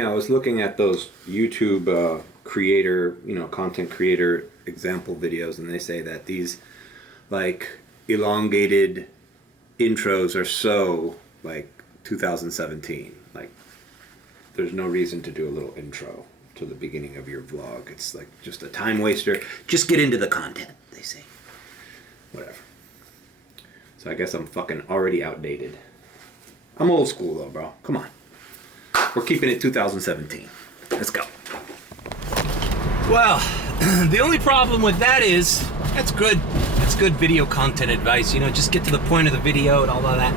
I was looking at those YouTube creator, content creator example videos, and they say that these like elongated intros are so like 2017. Like, there's no reason to do a little intro to the beginning of your vlog. It's like just a time waster. Just get into the content, they say. Whatever. So I guess I'm fucking already outdated. I'm old school though, bro. Come on. We're keeping it 2017. Let's go. Well, the only problem with that is, that's good video content advice, just get to the point of the video and all of that.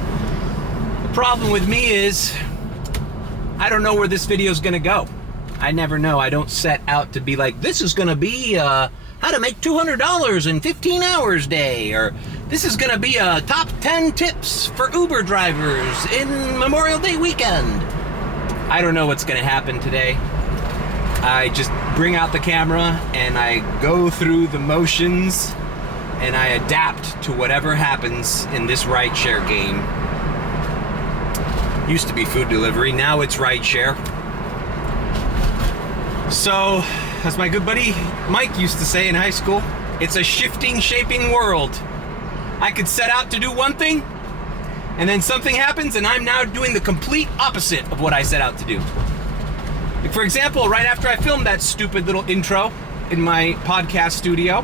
The problem with me is, I don't know where this video is gonna go. I never know. I don't set out to be like, this is gonna be how to make $200 in 15 hours day, or this is gonna be a top 10 tips for Uber drivers in Memorial Day weekend. I don't know what's gonna happen today. I just bring out the camera and I go through the motions and I adapt to whatever happens in this rideshare game. Used to be food delivery, now it's rideshare. So, as my good buddy Mike used to say in high school, it's a shifting, shaping world. I could set out to do one thing, and then something happens, and I'm now doing the complete opposite of what I set out to do. Like, for example, right after I filmed that stupid little intro in my podcast studio,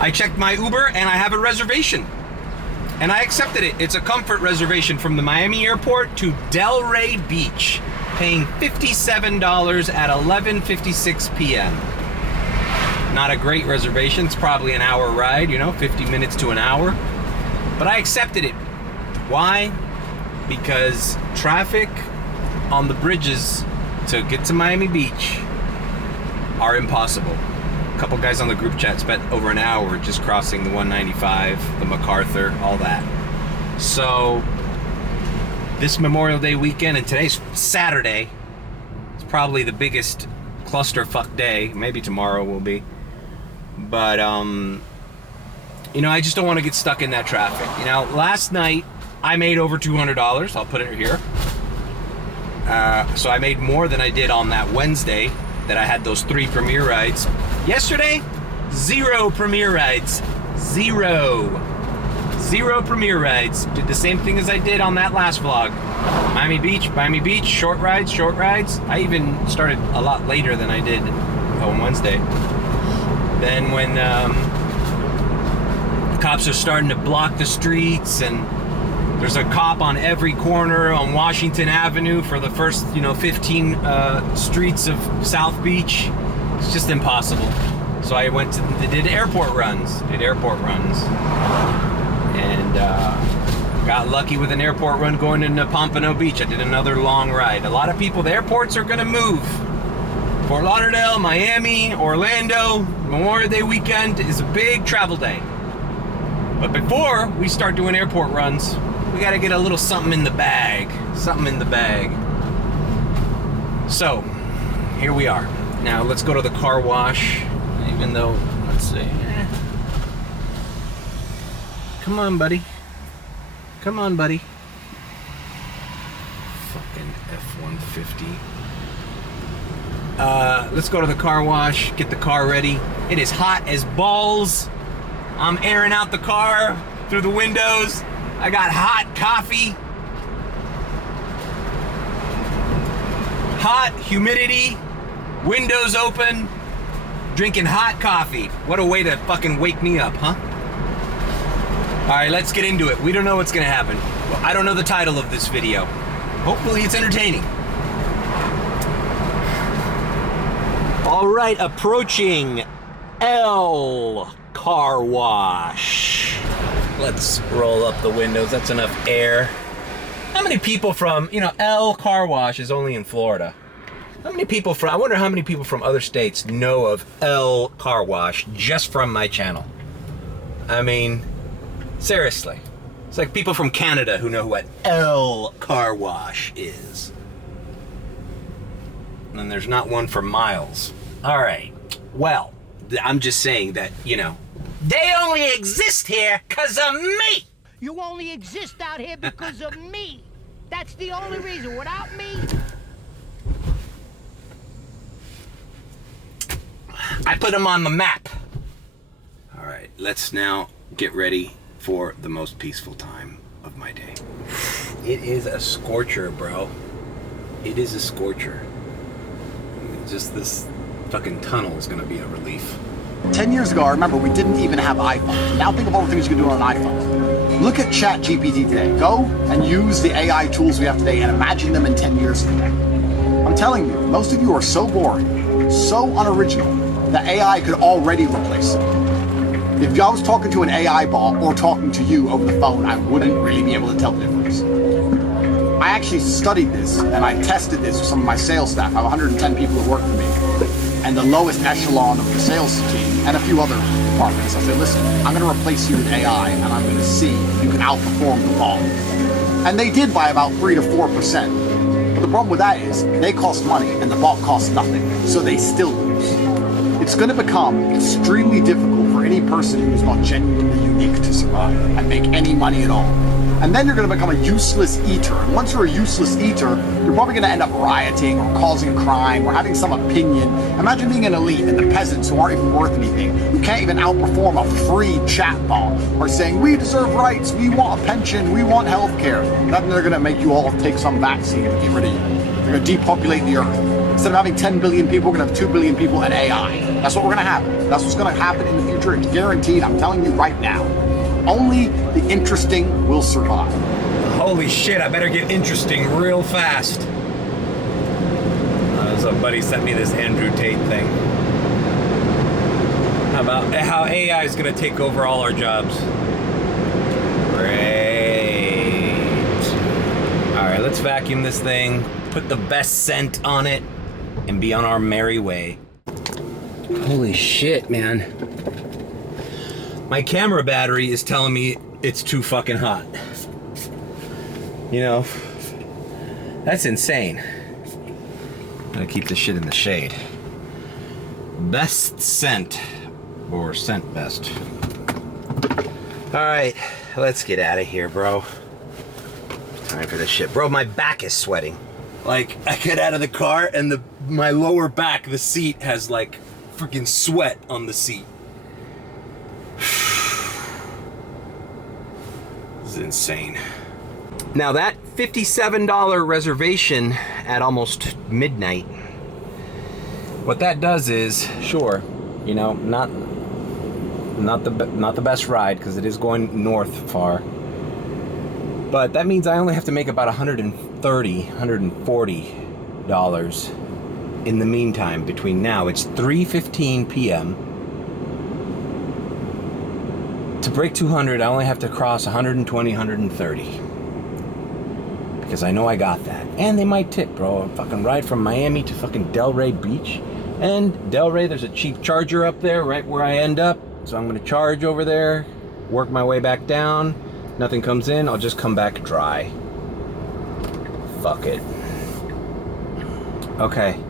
I checked my Uber, and I have a reservation. And I accepted it. It's a comfort reservation from the Miami airport to Delray Beach, paying $57 at 11:56 p.m. Not a great reservation. It's probably an hour ride, 50 minutes to an hour. But I accepted it. Why? Because traffic on the bridges to get to Miami Beach are impossible. A couple guys on the group chat spent over an hour just crossing the 195, the MacArthur, all that. So this Memorial Day weekend, and today's Saturday, it's probably the biggest clusterfuck day. Maybe tomorrow will be. But, I just don't want to get stuck in that traffic. Last night I made over $200. I'll put it here. So I made more than I did on that Wednesday that I had those 3 premiere rides. Yesterday, 0 premiere rides. 0 premiere rides. Did the same thing as I did on that last vlog. Miami Beach, short rides. I even started a lot later than I did on Wednesday. Then when the cops are starting to block the streets, and there's a cop on every corner on Washington Avenue for the first, 15 streets of South Beach. It's just impossible. So I did airport runs. And got lucky with an airport run going into Pompano Beach. I did another long ride. A lot of people, the airports are gonna move. Fort Lauderdale, Miami, Orlando, Memorial Day weekend is a big travel day. But before we start doing airport runs, we gotta get a little something in the bag. So, here we are. Now let's go to the car wash, even though, let's see. Come on, buddy. Fucking F-150. Let's go to the car wash, get the car ready. It is hot as balls. I'm airing out the car through the windows. I got hot coffee. Hot humidity. Windows open. Drinking hot coffee. What a way to fucking wake me up, huh? Alright, let's get into it. We don't know what's gonna happen. Well, I don't know the title of this video. Hopefully it's entertaining. Alright, approaching L Car Wash. Let's roll up the windows. That's enough air. How many people from, L Car Wash is only in Florida. I wonder how many people from other states know of L Car Wash just from my channel. I mean, seriously. It's like people from Canada who know what L Car Wash is. And then there's not one for miles. All right. Well, I'm just saying that, they only exist here because of me. You only exist out here because of me. That's the only reason. Without me... I put them on the map. All right, let's now get ready for the most peaceful time of my day. It is a scorcher, bro. It is a scorcher. Just this fucking tunnel is gonna be a relief. 10 years ago, I remember we didn't even have iPhones. Now think of all the things you can do on an iPhone. Look at ChatGPT today. Go and use the AI tools we have today and imagine them in 10 years from now. I'm telling you, most of you are so boring, so unoriginal, that AI could already replace them. If I was talking to an AI bot or talking to you over the phone, I wouldn't really be able to tell the difference. I actually studied this and I tested this with some of my sales staff. I have 110 people who work for me. And the lowest echelon of the sales team and a few other departments. I said, listen, I'm going to replace you with AI and I'm going to see if you can outperform the bot. And they did by about 3 to 4%. But the problem with that is they cost money and the bot costs nothing. So they still lose. It's going to become extremely difficult for any person who's not genuinely unique to survive and make any money at all. And then you're going to become a useless eater. And once you're a useless eater, you're probably going to end up rioting or causing crime or having some opinion. Imagine being an elite and the peasants who aren't even worth anything, who can't even outperform a free chatbot, or saying, we deserve rights, we want a pension, we want health care. Then they're going to make you all take some vaccine and get rid of you. They're going to depopulate the earth. Instead of having 10 billion people, we're going to have 2 billion people and AI. That's what we're going to have. That's what's going to happen in the future. It's guaranteed. I'm telling you right now. Only the interesting will survive. Holy shit, I better get interesting real fast. Some buddy sent me this Andrew Tate thing. About how AI is going to take over all our jobs. Great. All right, let's vacuum this thing, put the best scent on it, and be on our merry way. Holy shit, man. My camera battery is telling me it's too fucking hot. You know, that's insane. I'm gonna keep this shit in the shade. Best scent, or scent best. All right, let's get out of here, bro. Time for this shit. Bro, my back is sweating. Like, I get out of the car and my lower back, the seat has like freaking sweat on the seat. This is insane. Now that $57 reservation at almost midnight, what that does is, sure, you know, not the best ride because it is going north far, but that means I only have to make about $140 in the meantime between now. It's 3:15 p.m. To break 200, I only have to cross 120, 130. Because I know I got that. And they might tip, bro. A fucking ride from Miami to fucking Delray Beach. And Delray, there's a cheap charger up there right where I end up. So I'm gonna charge over there, work my way back down. Nothing comes in, I'll just come back dry. Fuck it. Okay.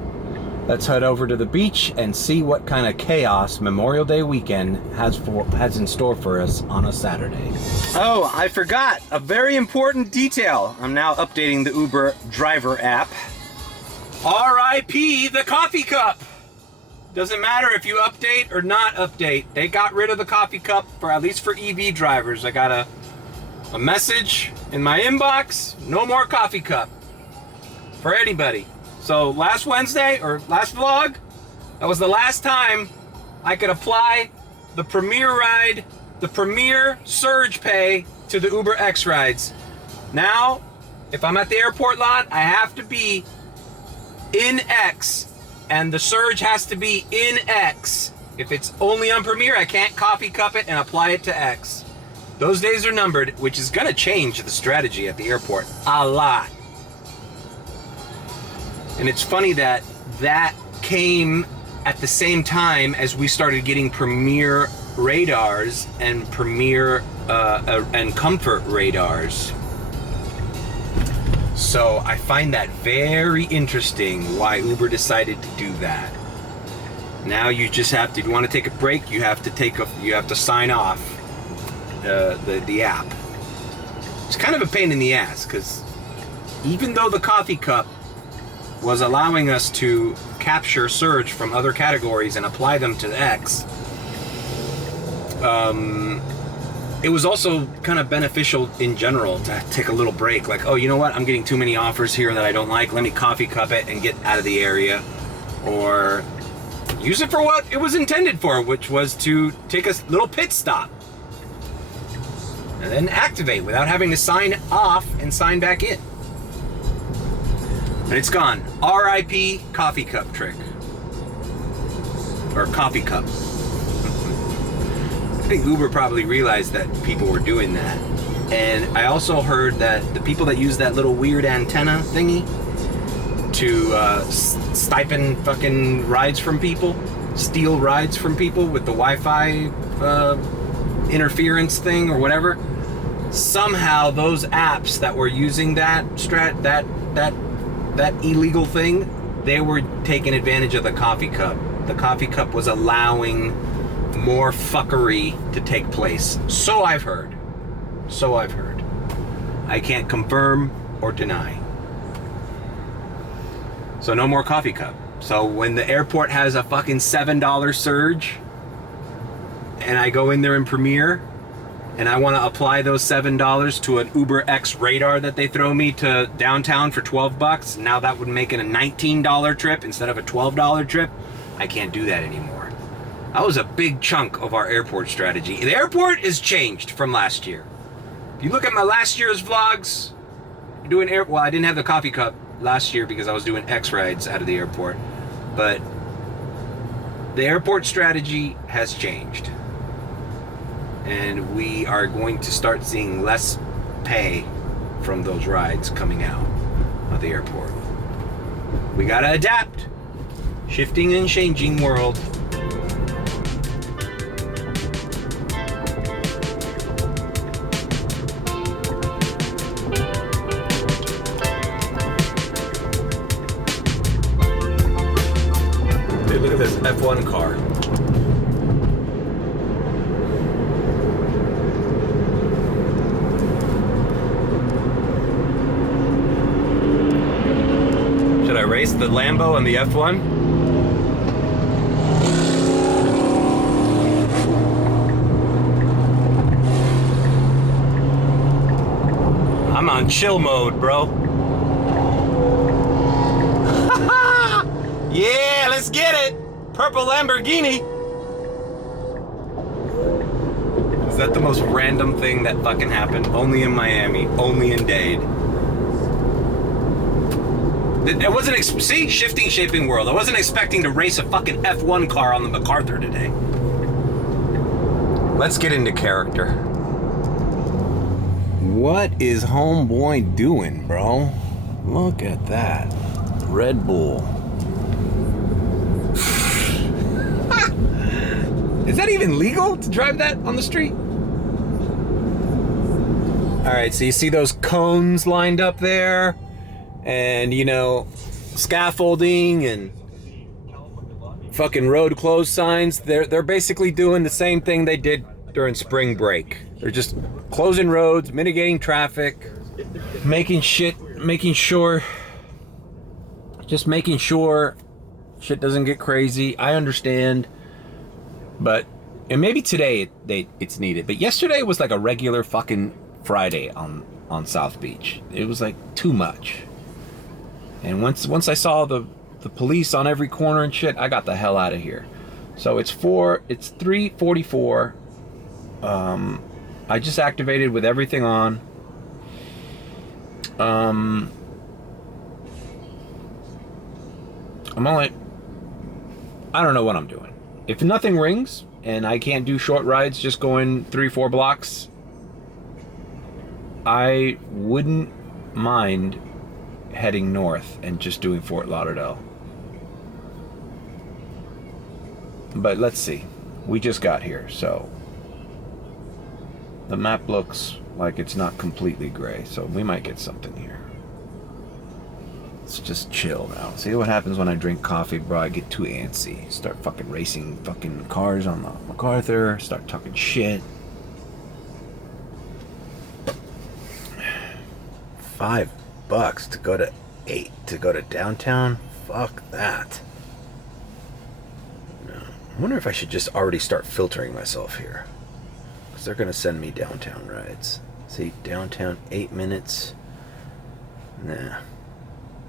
Let's head over to the beach and see what kind of chaos Memorial Day weekend has in store for us on a Saturday. Oh, I forgot a very important detail. I'm now updating the Uber driver app. R.I.P. the coffee cup. Doesn't matter if you update or not update. They got rid of the coffee cup, for at least for EV drivers. I got a message in my inbox, no more coffee cup for anybody. So last Wednesday, or last vlog, that was the last time I could apply the Premier ride, the Premier surge pay to the Uber X rides. Now, if I'm at the airport lot, I have to be in X, and the surge has to be in X. If it's only on Premier, I can't coffee cup it and apply it to X. Those days are numbered, which is gonna change the strategy at the airport a lot. And it's funny that that came at the same time as we started getting Premier radars and Premier and Comfort radars. So I find that very interesting why Uber decided to do that. Now you just have to, if you want to take a break, you have to sign off the app. It's kind of a pain in the ass because even though the coffee cup was allowing us to capture surge from other categories and apply them to X, it was also kind of beneficial in general to take a little break. Like, oh, you know what? I'm getting too many offers here that I don't like. Let me coffee cup it and get out of the area. Or use it for what it was intended for, which was to take a little pit stop. And then activate without having to sign off and sign back in. And it's gone. R.I.P. coffee cup trick. Or coffee cup. I think Uber probably realized that people were doing that. And I also heard that the people that use that little weird antenna thingy to stipend fucking rides from people, steal rides from people with the Wi-Fi interference thing or whatever, somehow those apps that were using that illegal thing, they were taking advantage of the coffee cup. The coffee cup was allowing more fuckery to take place. So I've heard. I can't confirm or deny. So no more coffee cup. So when the airport has a fucking $7 surge and I go in there in Premiere and I want to apply those $7 to an Uber X radar that they throw me to downtown for $12, now that would make it a $19 trip instead of a $12 trip, I can't do that anymore. That was a big chunk of our airport strategy. The airport is changed from last year. If you look at my last year's vlogs, well, I didn't have the coffee cup last year because I was doing X rides out of the airport, but the airport strategy has changed. And we are going to start seeing less pay from those rides coming out of the airport. We gotta adapt. Shifting and changing world. Dude, look at this F1 car. Should I race the Lambo and the F1? I'm on chill mode, bro. Yeah, let's get it. Purple Lamborghini. Is that the most random thing that fucking happened? Only in Miami, only in Dade. It wasn't, see, shifting, shaping world. I wasn't expecting to race a fucking F1 car on the MacArthur today. Let's get into character. What is homeboy doing, bro? Look at that. Red Bull. Is that even legal to drive that on the street? All right, so you see those cones lined up there? And, you know, scaffolding and fucking road closed signs. They're basically doing the same thing they did during spring break. They're just closing roads, mitigating traffic, making sure shit doesn't get crazy. I understand, and maybe today it's needed. But yesterday was like a regular fucking Friday on South Beach. It was like too much. And once I saw the police on every corner and shit, I got the hell out of here. So it's 3:44. I just activated with everything on. I don't know what I'm doing. If nothing rings and I can't do short rides just going 3-4 blocks, I wouldn't mind heading north and just doing Fort Lauderdale. But let's see. We just got here, so the map looks like it's not completely gray, so we might get something here. Let's just chill now. See what happens when I drink coffee, bro. I get too antsy. Start fucking racing fucking cars on the MacArthur. Start talking shit. 5 $8 to go to downtown. Fuck that. No. I wonder if I should just already start filtering myself here, because they're gonna send me downtown rides. See, downtown 8 minutes. Nah,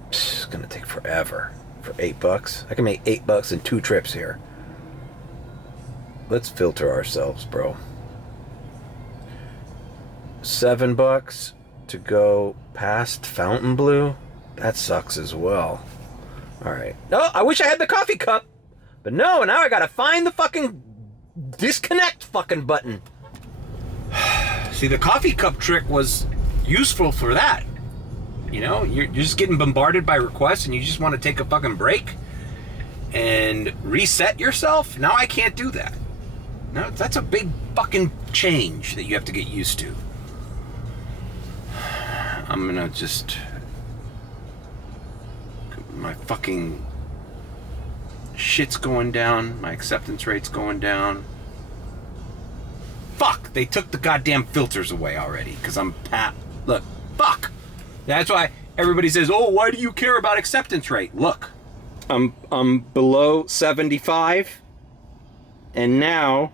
it's gonna take forever for $8. I can make $8 in 2 trips here. Let's filter ourselves, bro. $7 to go past Fontainebleau. That sucks as well. All right. No, I wish I had the coffee cup, but no. Now I gotta find the fucking disconnect fucking button. See, the coffee cup trick was useful for that. You know, you're just getting bombarded by requests and you just want to take a fucking break and reset yourself. Now I can't do that. No, that's a big fucking change that you have to get used to. I'm gonna just... My fucking shit's going down. My acceptance rate's going down. Fuck! They took the goddamn filters away already because I'm Look, fuck! That's why everybody says, oh, why do you care about acceptance rate? Look, I'm below 75, and now,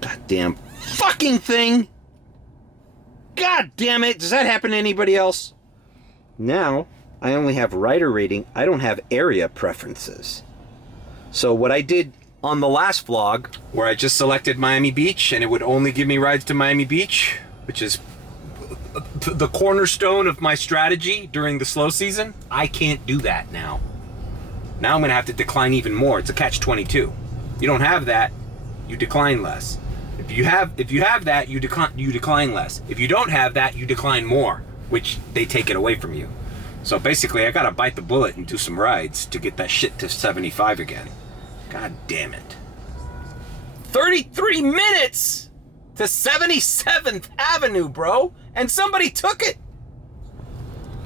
goddamn fucking thing! God damn it! Does that happen to anybody else? Now, I only have rider rating. I don't have area preferences. So what I did on the last vlog, where I just selected Miami Beach, and it would only give me rides to Miami Beach, which is the cornerstone of my strategy during the slow season, I can't do that now. Now I'm gonna have to decline even more. It's a catch-22. You don't have that, you decline less. If you have that, you decline less. If you don't have that, you decline more, which they take it away from you. So basically, I gotta bite the bullet and do some rides to get that shit to 75 again. God damn it. 33 minutes to 77th Avenue, bro, and somebody took it.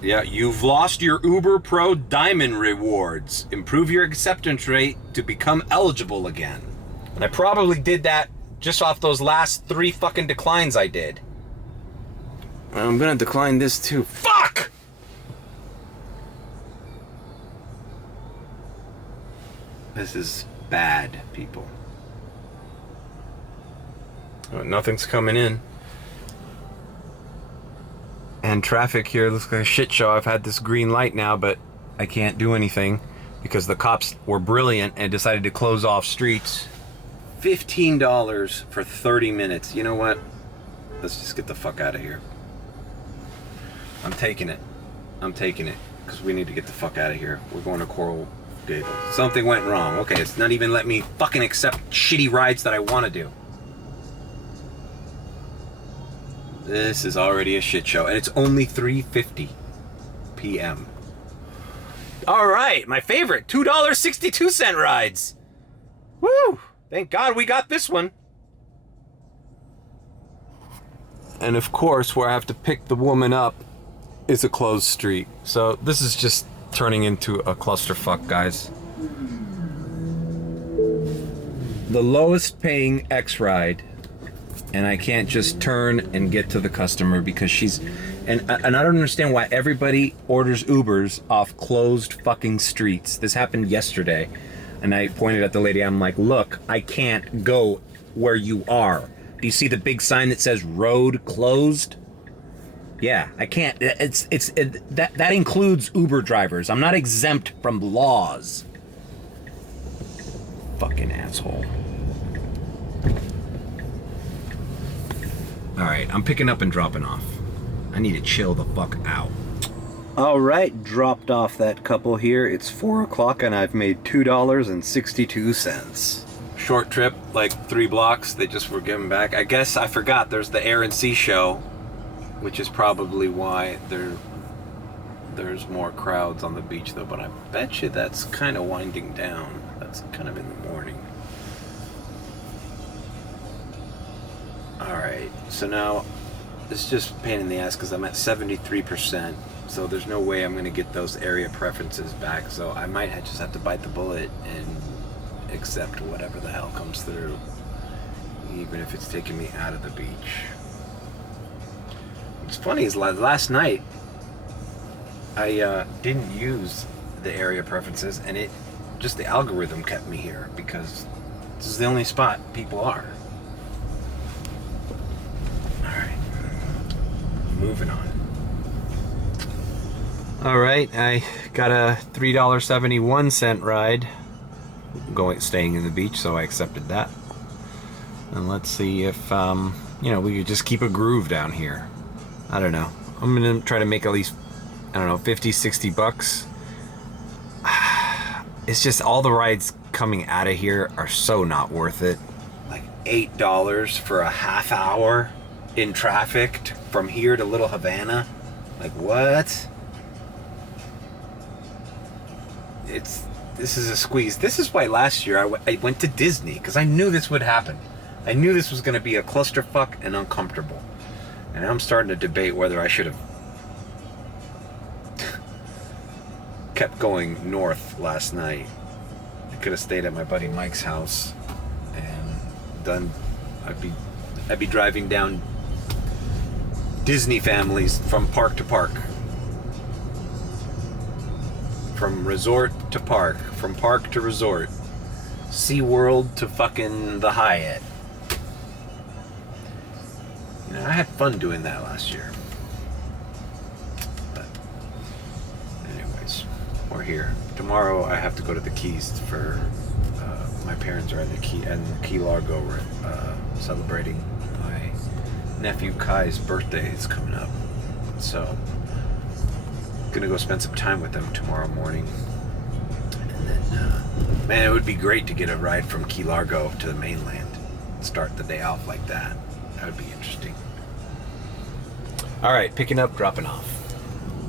Yeah, you've lost your Uber Pro Diamond rewards. Improve your acceptance rate to become eligible again. And I probably did that just off those last 3 fucking declines I did. I'm gonna decline this too. Fuck! This is bad, people. Oh, nothing's coming in. And traffic here looks like a shit show. I've had this green light now, but I can't do anything because the cops were brilliant and decided to close off streets. $15 for 30 minutes. You know what? Let's just get the fuck out of here. I'm taking it. Because we need to get the fuck out of here. We're going to Coral Gables. Something went wrong. Okay, it's not even letting me fucking accept shitty rides that I want to do. This is already a shit show, and it's only 3:50 p.m. All right, my favorite $2.62 rides. Woo! Thank God we got this one. And of course, where I have to pick the woman up is a closed street. So this is just turning into a clusterfuck, guys. The lowest paying X ride, and I can't just turn and get to the customer because she's... And I don't understand why everybody orders Ubers off closed fucking streets. This happened yesterday. And I pointed at the lady, I'm like, look, I can't go where you are. Do you see the big sign that says road closed? Yeah, I can't. That includes Uber drivers. I'm not exempt from laws. Fucking asshole. All right, I'm picking up and dropping off. I need to chill the fuck out. All right, dropped off that couple here. It's 4 o'clock and I've made $2.62. Short trip, like 3 blocks. They just were giving back. I guess I forgot there's the Air and Sea show, which is probably why there's more crowds on the beach though, but I bet you that's kind of winding down. That's kind of in the morning. All right, so now it's just a pain in the ass because I'm at 73%. So there's no way I'm going to get those area preferences back. So I might just have to bite the bullet and accept whatever the hell comes through, even if it's taking me out of the beach. I'm What's funny is last night I didn't use the area preferences, and it just the algorithm kept me here because this is the only spot people are. Alright. Moving on. Alright, I got a $3.71 ride staying in the beach, so I accepted that. And let's see if we could just keep a groove down here. I don't know. I'm gonna try to make at least, I don't know, 50, 60 bucks. It's just all the rides coming out of here are so not worth it. Like $8 for a half hour in traffic from here to Little Havana. Like what? This is a squeeze. This is why last year I went to Disney, because I knew this would happen. I knew this was going to be a clusterfuck and uncomfortable. And I'm starting to debate whether I should have kept going north last night. I could have stayed at my buddy Mike's house and I'd be driving down Disney families from park to park. From resort to park, from park to resort, SeaWorld to fucking the Hyatt. You know, I had fun doing that last year. But anyways, we're here. Tomorrow I have to go to the Keys for my parents are in Key Largo. We're celebrating my nephew Kai's birthday is coming up, so gonna go spend some time with them tomorrow morning. And then man, it would be great to get a ride from Key Largo to the mainland, start the day off like that. That would be interesting. All right, picking up, dropping off.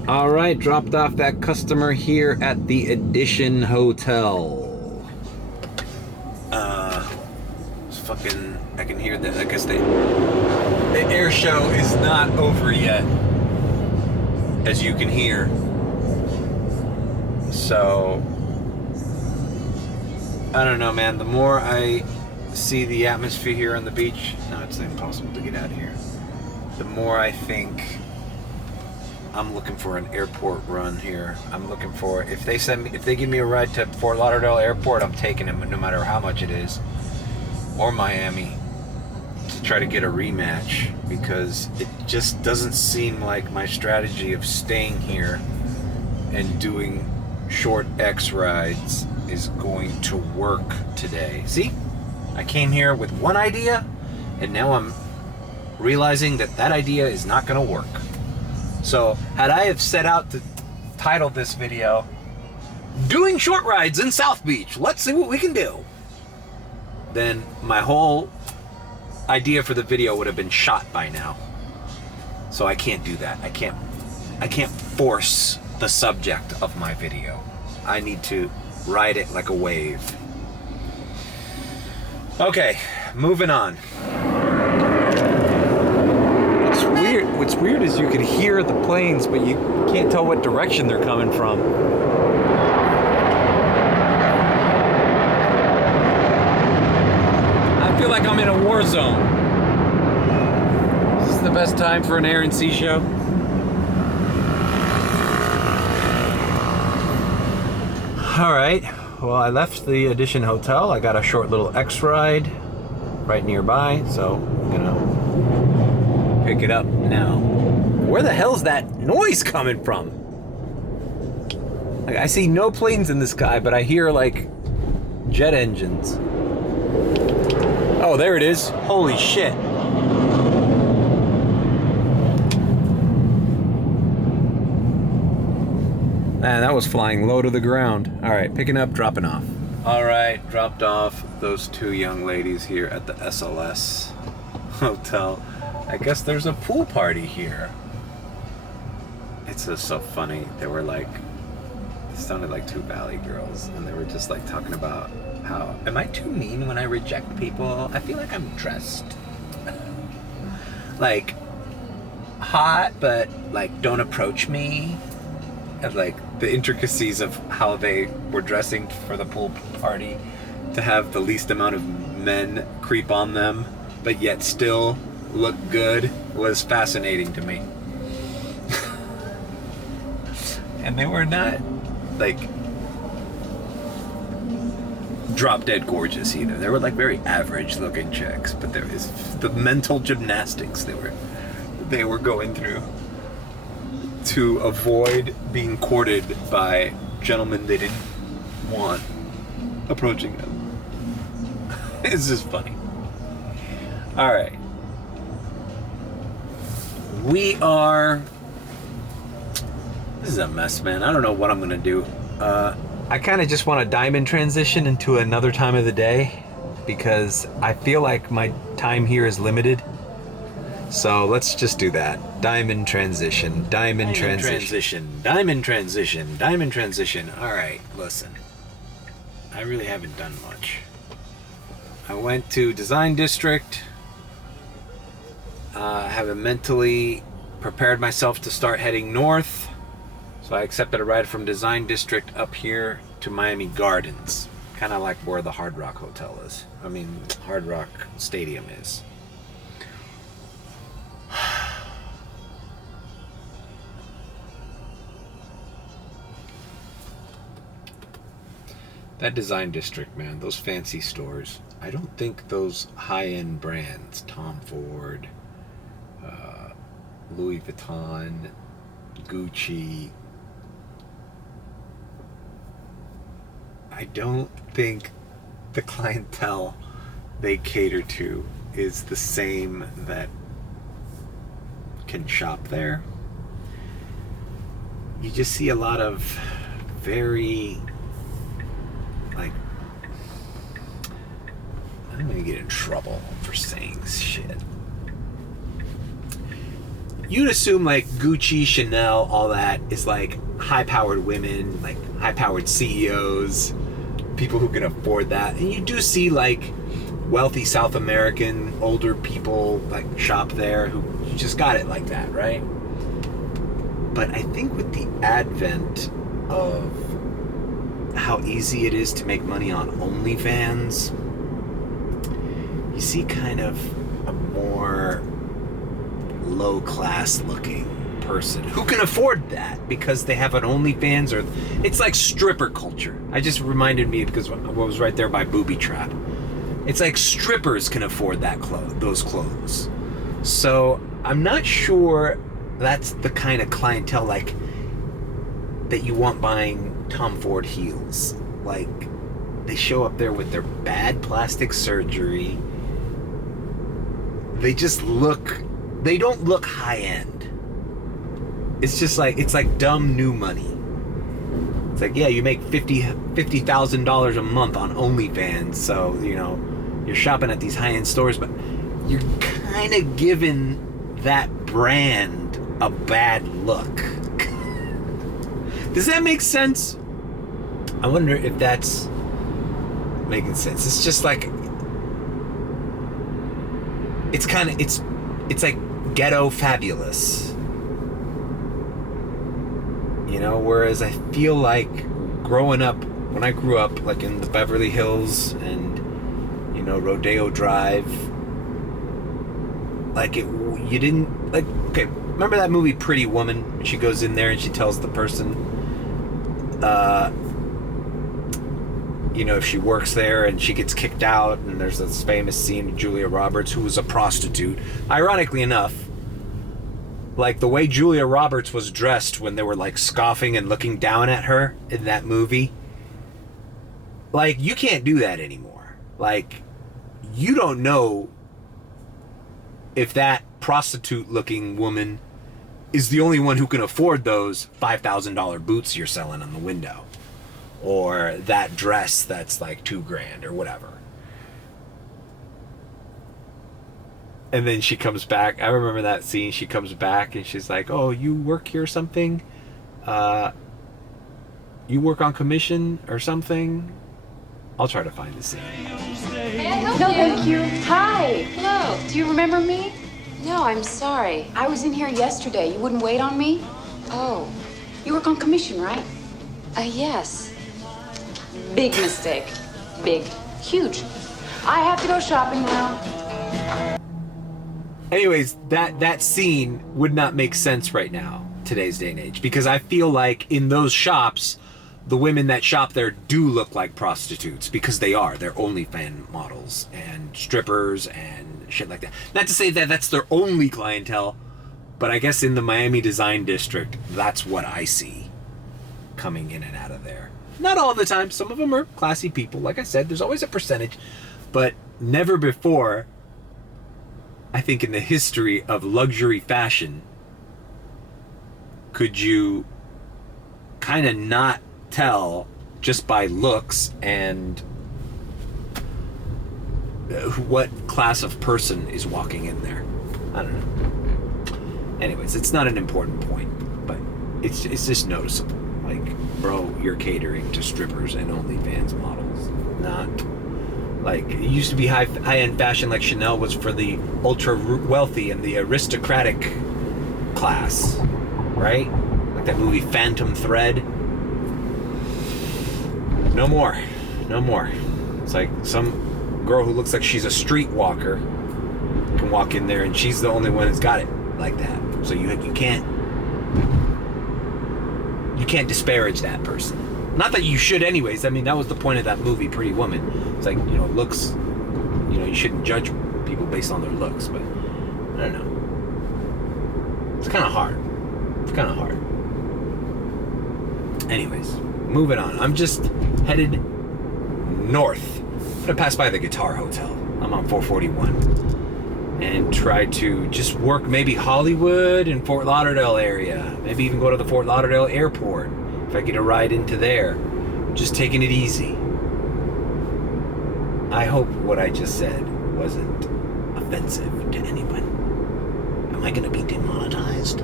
All right, dropped off that customer here at the Edition Hotel. It's fucking, I can hear that. I guess the air show is not over yet, as you can hear. So I don't know, man. The more I see the atmosphere here on the beach, no, it's impossible to get out of here. The more I think I'm looking for an airport run here. I'm looking for, if they give me a ride to Fort Lauderdale Airport, I'm taking them no matter how much it is, or Miami, to try to get a rematch, because it just doesn't seem like my strategy of staying here and doing short X rides is going to work today. See, I came here with one idea, and now I'm realizing that idea is not going to work. So had I have set out to title this video "Doing Short Rides in South Beach, let's see what we can do," then my whole idea for the video would have been shot by now. So I can't do that. I can't force the subject of my video. I need to ride it like a wave. Okay, moving on. What's weird is you can hear the planes, but you can't tell what direction they're coming from. I feel like I'm in a war zone. Is this the best time for an air and sea show? Alright, well, I left the Edition Hotel. I got a short little X ride right nearby, so I'm gonna pick it up now. Where the hell's that noise coming from? Like, I see no planes in the sky, but I hear like jet engines. Oh, there it is. Holy shit. Man, that was flying low to the ground. All right, picking up, dropping off. All right, dropped off those two young ladies here at the SLS Hotel. I guess there's a pool party here. It's just so funny. They were like, it sounded like two Valley girls, and they were just like talking about how, am I too mean when I reject people? I feel like I'm dressed like hot, but like don't approach me. And like the intricacies of how they were dressing for the pool party to have the least amount of men creep on them, but yet still look good, was fascinating to me. And they were not, like, drop dead gorgeous either. They were like very average looking chicks, but there is the mental gymnastics they were going through to avoid being courted by gentlemen they didn't want approaching them. It's just funny. All right. This is a mess, man. I don't know what I'm gonna do. I kind of just want to diamond transition into another time of the day because I feel like my time here is limited. So let's just do that. Diamond transition. All right, listen. I really haven't done much. I went to Design District. Haven't mentally prepared myself to start heading north. So I accepted a ride from Design District up here to Miami Gardens. Kind of like where the Hard Rock Hotel is. Hard Rock Stadium is. That Design District, man, those fancy stores. I don't think those high-end brands, Tom Ford, Louis Vuitton, Gucci, I don't think the clientele they cater to is the same that can shop there. You just see a lot of very, like, I'm gonna get in trouble for saying shit. You'd assume like Gucci, Chanel, all that is like high-powered women, like high-powered CEOs, people who can afford that. And you do see like wealthy South American older people like shop there who just got it like that, right? But I think with the advent of how easy it is to make money on OnlyFans, you see kind of a more low-class looking person who can afford that because they have an OnlyFans, or it's like stripper culture. I just reminded me because I was right there by Booby Trap. It's like strippers can afford those clothes. So I'm not sure that's the kind of clientele like that you want buying Tom Ford heels. Like, they show up there with their bad plastic surgery. They don't look high end. It's just like, it's like dumb new money. It's like, yeah, you make $50,000 a month on OnlyFans, so, you know, you're shopping at these high-end stores, but you're kind of giving that brand a bad look. Does that make sense? I wonder if that's making sense. It's just like, it's like ghetto fabulous. You know, whereas I feel like when I grew up, like in the Beverly Hills and, you know, Rodeo Drive, like you didn't, like, okay, remember that movie Pretty Woman? She goes in there and she tells the person, you know, if she works there and she gets kicked out, and there's this famous scene of Julia Roberts, who was a prostitute. Ironically enough, like the way Julia Roberts was dressed when they were like scoffing and looking down at her in that movie, like, you can't do that anymore. Like, you don't know if that prostitute looking woman is the only one who can afford those $5,000 boots you're selling on the window, or that dress that's like $2,000 or whatever. And then she comes back. I remember that scene. She comes back and she's like, "Oh, you work here or something? You work on commission or something?" I'll try to find the scene. May I help you? No, thank you. Hi. Hello. Do you remember me? No, I'm sorry. I was in here yesterday. You wouldn't wait on me? Oh, You work on commission, right? yes. Big mistake. Big. Huge. I have to go shopping now. Anyways, that scene would not make sense right now today's day and age, because I feel like in those shops, the women that shop there do look like prostitutes, because they are. They're OnlyFans models and strippers and shit like that. Not to say that that's their only clientele, but I guess in the Miami Design District, that's what I see coming in and out of there. Not all the time. Some of them are classy people. Like I said, there's always a percentage, but never before, I think in the history of luxury fashion, could you kind of not tell just by looks and what class of person is walking in there. I don't know. Anyways, it's not an important point, but it's just noticeable. Like, bro, you're catering to strippers and OnlyFans models, not like it used to be high-end fashion. Like Chanel was for the ultra wealthy and the aristocratic class, right? Like that movie Phantom Thread. No more. It's like some girl who looks like she's a streetwalker can walk in there and she's the only one that's got it like that. So you can't disparage that person. Not that you should anyways. I mean, that was the point of that movie, Pretty Woman. It's like, looks, you shouldn't judge people based on their looks, but I don't know. It's kind of hard. Anyways, moving on. I'm just headed north. I'm gonna pass by the Guitar Hotel. I'm on 441 and try to just work maybe Hollywood and Fort Lauderdale area. Maybe even go to the Fort Lauderdale airport if I get a ride into there. Just taking it easy. I hope what I just said wasn't offensive to anyone. Am I gonna be demonetized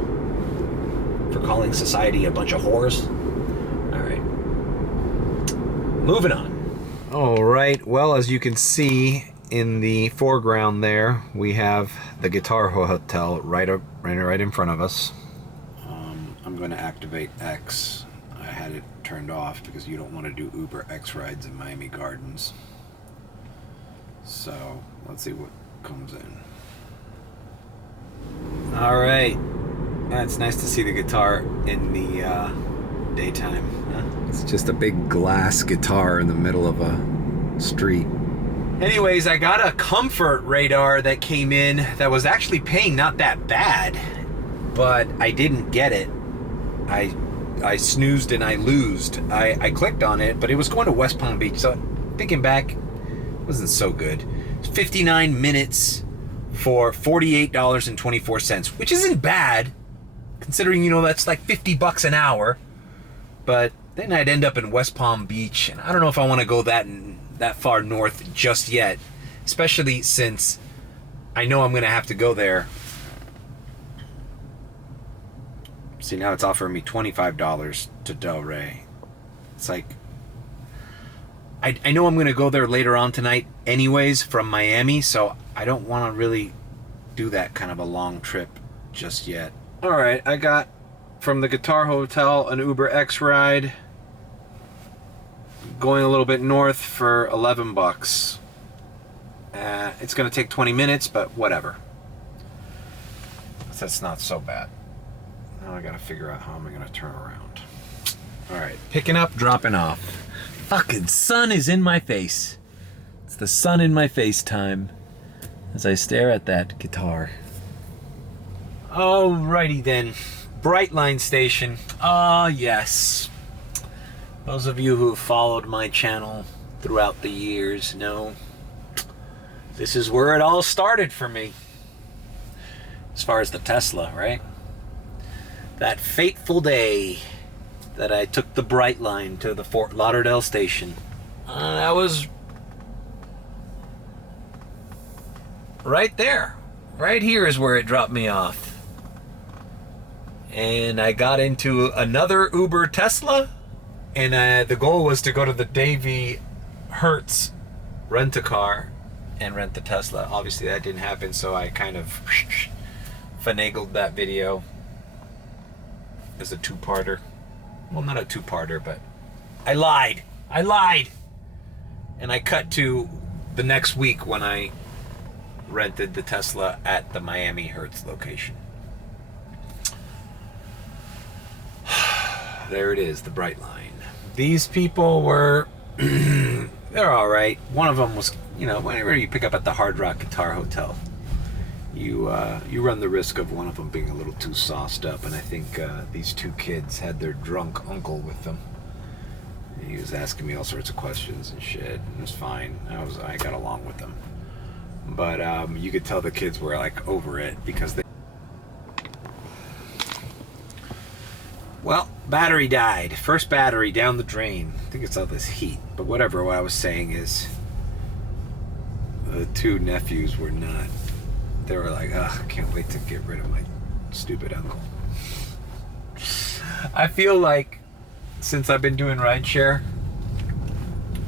for calling society a bunch of whores? All right. Moving on. All right. Well, as you can see in the foreground there, we have the Guitar Hotel right in front of us. I'm going to activate X. I had it turned off because you don't want to do Uber X rides in Miami Gardens. So let's see what comes in. All right. Yeah, it's nice to see the guitar in the daytime. Huh? It's just a big glass guitar in the middle of a street. Anyways, I got a comfort radar that came in that was actually paying not that bad, but I didn't get it. I snoozed and I loosed. I clicked on it, but it was going to West Palm Beach. So thinking back, it wasn't so good. It's 59 minutes for $48.24, which isn't bad, considering, that's like $50 an hour. But then I'd end up in West Palm Beach, and I don't know if I want to go that far north just yet, especially since I know I'm going to have to go there. See, now it's offering me $25 to Delray. It's like, I know I'm going to go there later on tonight anyways from Miami, so I don't want to really do that kind of a long trip just yet. All right, I got from the Guitar Hotel an Uber X ride going a little bit north for $11. It's going to take 20 minutes, but whatever. That's not so bad. Now I got to figure out how am I going to turn around. All right, picking up, dropping off. Fucking sun is in my face. It's the sun in my face time as I stare at that guitar. Alrighty then. Brightline station. Ah, yes. Those of you who have followed my channel throughout the years know this is where it all started for me. As far as the Tesla, right? That fateful day that I took the Brightline to the Fort Lauderdale station. That was right there. Right here is where it dropped me off. And I got into another Uber Tesla, and the goal was to go to the Davy Hertz rent-a-car and rent the Tesla. Obviously that didn't happen, so I kind of finagled that video as a two-parter. Well, not a two-parter, but I lied. And I cut to the next week when I rented the Tesla at the Miami Hertz location. there it is, the Brightline. These people were, they're all right. One of them was, you know, whenever you pick up at the Hard Rock Guitar Hotel, you run the risk of one of them being a little too sauced up, and I think these two kids had their drunk uncle with them. He was asking me all sorts of questions and shit. It was fine. I got along with them, but you could tell the kids were like over it because they. Well, battery died. First battery down the drain. I think it's all this heat. But whatever, what I was saying is the two nephews were not. They were like, ugh, I can't wait to get rid of my stupid uncle. I feel like since I've been doing rideshare,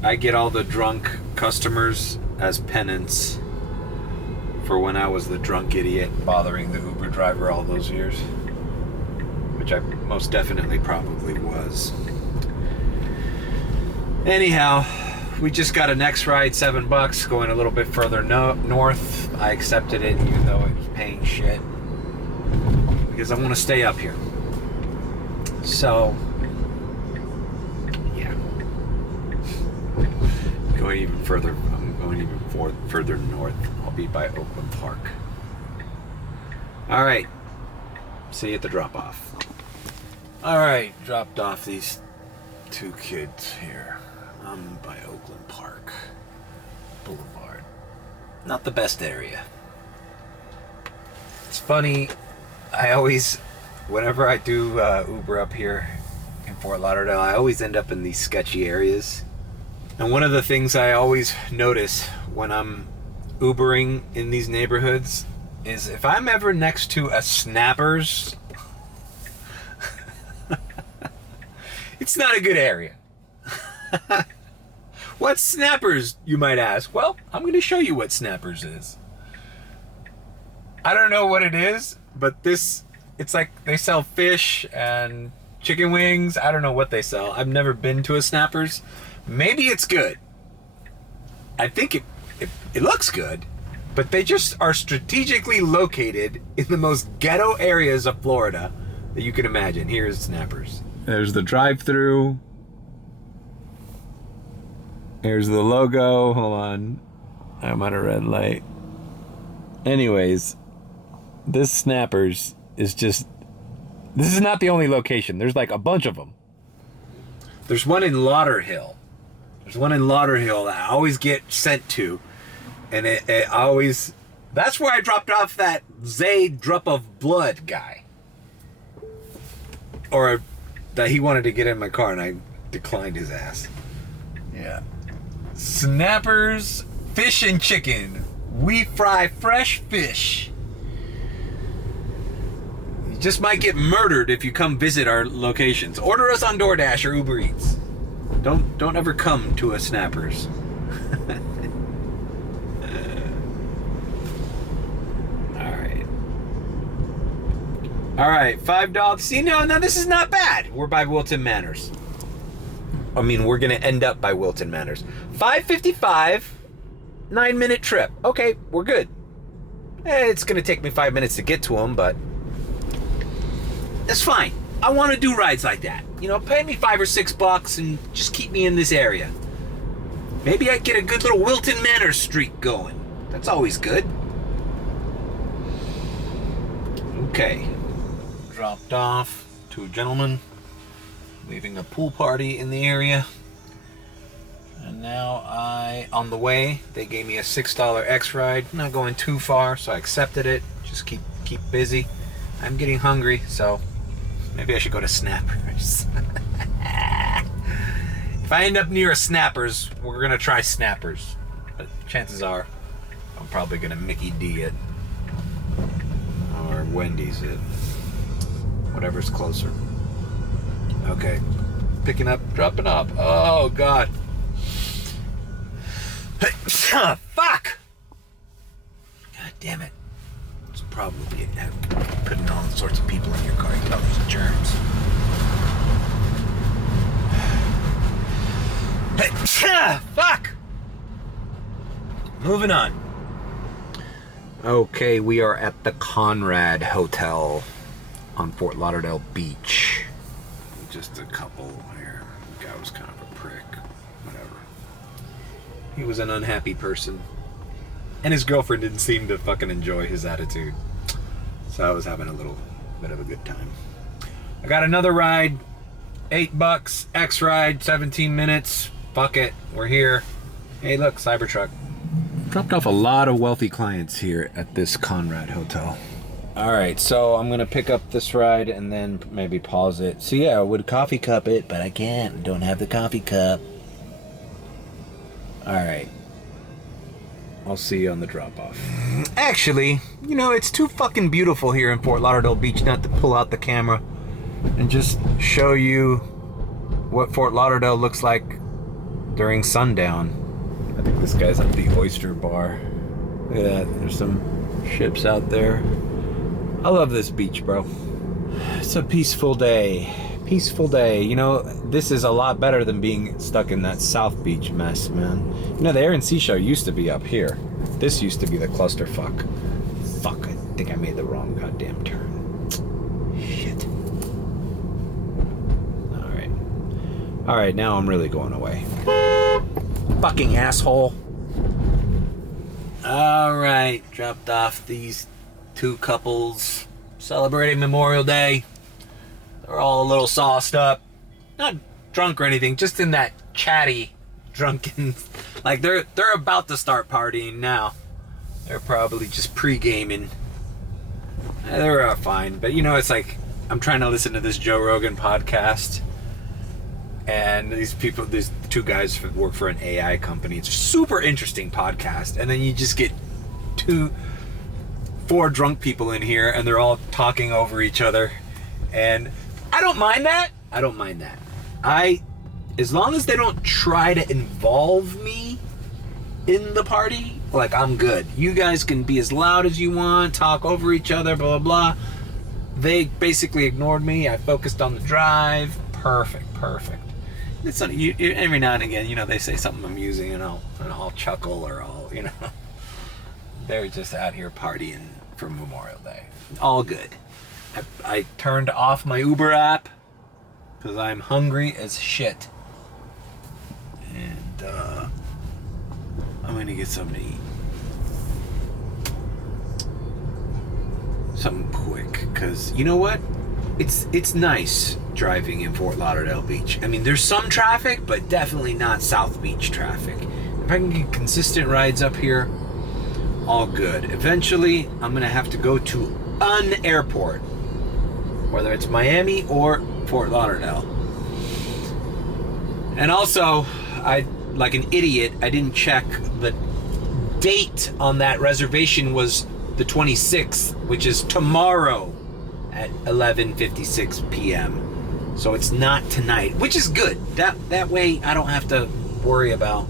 I get all the drunk customers as penance for when I was the drunk idiot bothering the Uber driver all those years. Which I most definitely probably was. Anyhow, we just got a next ride, $7, going a little bit further north. I accepted it even though it was paying shit. Because I want to stay up here. So, yeah. Going even further, I'm going even further north. I'll be by Oakland Park. Alright. See you at the drop-off. Alright, dropped off these two kids here. I'm by Oakland Park Boulevard. Not the best area. It's funny, I always, whenever I do Uber up here in Fort Lauderdale, I always end up in these sketchy areas. And one of the things I always notice when I'm Ubering in these neighborhoods is if I'm ever next to a Snappers, it's not a good area. What's Snappers, you might ask? Well, I'm going to show you what Snappers is. I don't know what it is, but it's like they sell fish and chicken wings. I don't know what they sell. I've never been to a Snappers. Maybe it's good. I think it looks good, but they just are strategically located in the most ghetto areas of Florida that you can imagine. Here's Snappers. There's the drive-through. Here's the logo. Hold on. I'm at a red light. Anyways, this Snappers is just... This is not the only location. There's like a bunch of them. There's one in Lauderhill. There's one in Lauderhill that I always get sent to. And it always... That's where I dropped off that Zay Drop of Blood guy. Or... that he wanted to get in my car and I declined his ass. Yeah. Snappers, fish and chicken. We fry fresh fish. You just might get murdered if you come visit our locations. Order us on DoorDash or Uber Eats. Don't ever come to a Snappers. All right, $5. See, no, this is not bad. We're by Wilton Manors. I mean, we're gonna end up by Wilton Manors. $5.55, 9-minute trip. Okay, we're good. It's gonna take me 5 minutes to get to them, but that's fine. I want to do rides like that. You know, pay me $5 or $6 and just keep me in this area. Maybe I get a good little Wilton Manors streak going. That's always good. Okay. Dropped off two gentlemen leaving a pool party in the area, and now on the way they gave me a $6 X ride. Not going too far, so I accepted it. Just keep busy. I'm getting hungry, so maybe I should go to Snappers. If I end up near a Snappers, we're gonna try Snappers, but chances are I'm probably gonna Mickey D it or Wendy's it. Whatever's closer. Okay. Picking up, dropping off. Oh, God. Fuck! God damn it. It's probably putting all sorts of people in your car. You get all these germs. Fuck! Moving on. Okay, we are at the Conrad Hotel on Fort Lauderdale Beach. just a couple here. The guy was kind of a prick. Whatever. He was an unhappy person. And his girlfriend didn't seem to fucking enjoy his attitude. So I was having a little bit of a good time. I got another ride. $8. X ride, 17 minutes. Fuck it. We're here. Hey, look, Cybertruck. Dropped off a lot of wealthy clients here at this Conrad Hotel. Alright, so I'm gonna pick up this ride and then maybe pause it. So yeah, I would coffee cup it, but I can't. Don't have the coffee cup. Alright. I'll see you on the drop-off. Actually, you know, it's too fucking beautiful here in Fort Lauderdale Beach not to pull out the camera and just show you what Fort Lauderdale looks like during sundown. I think this guy's at the Oyster Bar. Look at that. There's some ships out there. I love this beach, bro. It's a peaceful day. Peaceful day. You know, this is a lot better than being stuck in that South Beach mess, man. You know, the Air and Sea Show used to be up here. This used to be the clusterfuck. Fuck, I think I made the wrong goddamn turn. Shit. Alright. Alright, now I'm really going away. Fucking asshole. Alright, dropped off these two couples celebrating Memorial Day. They're all a little sauced up. Not drunk or anything, just in that chatty, drunken... Like, they're about to start partying now. They're probably just pre-gaming. They're fine, but you know, it's like, I'm trying to listen to this Joe Rogan podcast. And these two guys work for an AI company. It's a super interesting podcast. And then you just get four drunk people in here and they're all talking over each other. And I don't mind that. I don't mind that. As long as they don't try to involve me in the party, like, I'm good. You guys can be as loud as you want, talk over each other, blah, blah, blah. They basically ignored me. I focused on the drive. Perfect. It's not, every now and again, you know, they say something amusing and I'll chuckle or I'll, you know. They're just out here partying for Memorial Day. All good. I turned off my Uber app because I'm hungry as shit. And I'm gonna get something to eat. Something quick, because you know what? It's nice driving in Fort Lauderdale Beach. I mean, there's some traffic, but definitely not South Beach traffic. If I can get consistent rides up here, all good. Eventually, I'm gonna have to go to an airport, whether it's Miami or Fort Lauderdale. And also, like an idiot, I didn't check the date on that reservation was the 26th, which is tomorrow at 11:56 p.m. So it's not tonight, which is good. That way I don't have to worry about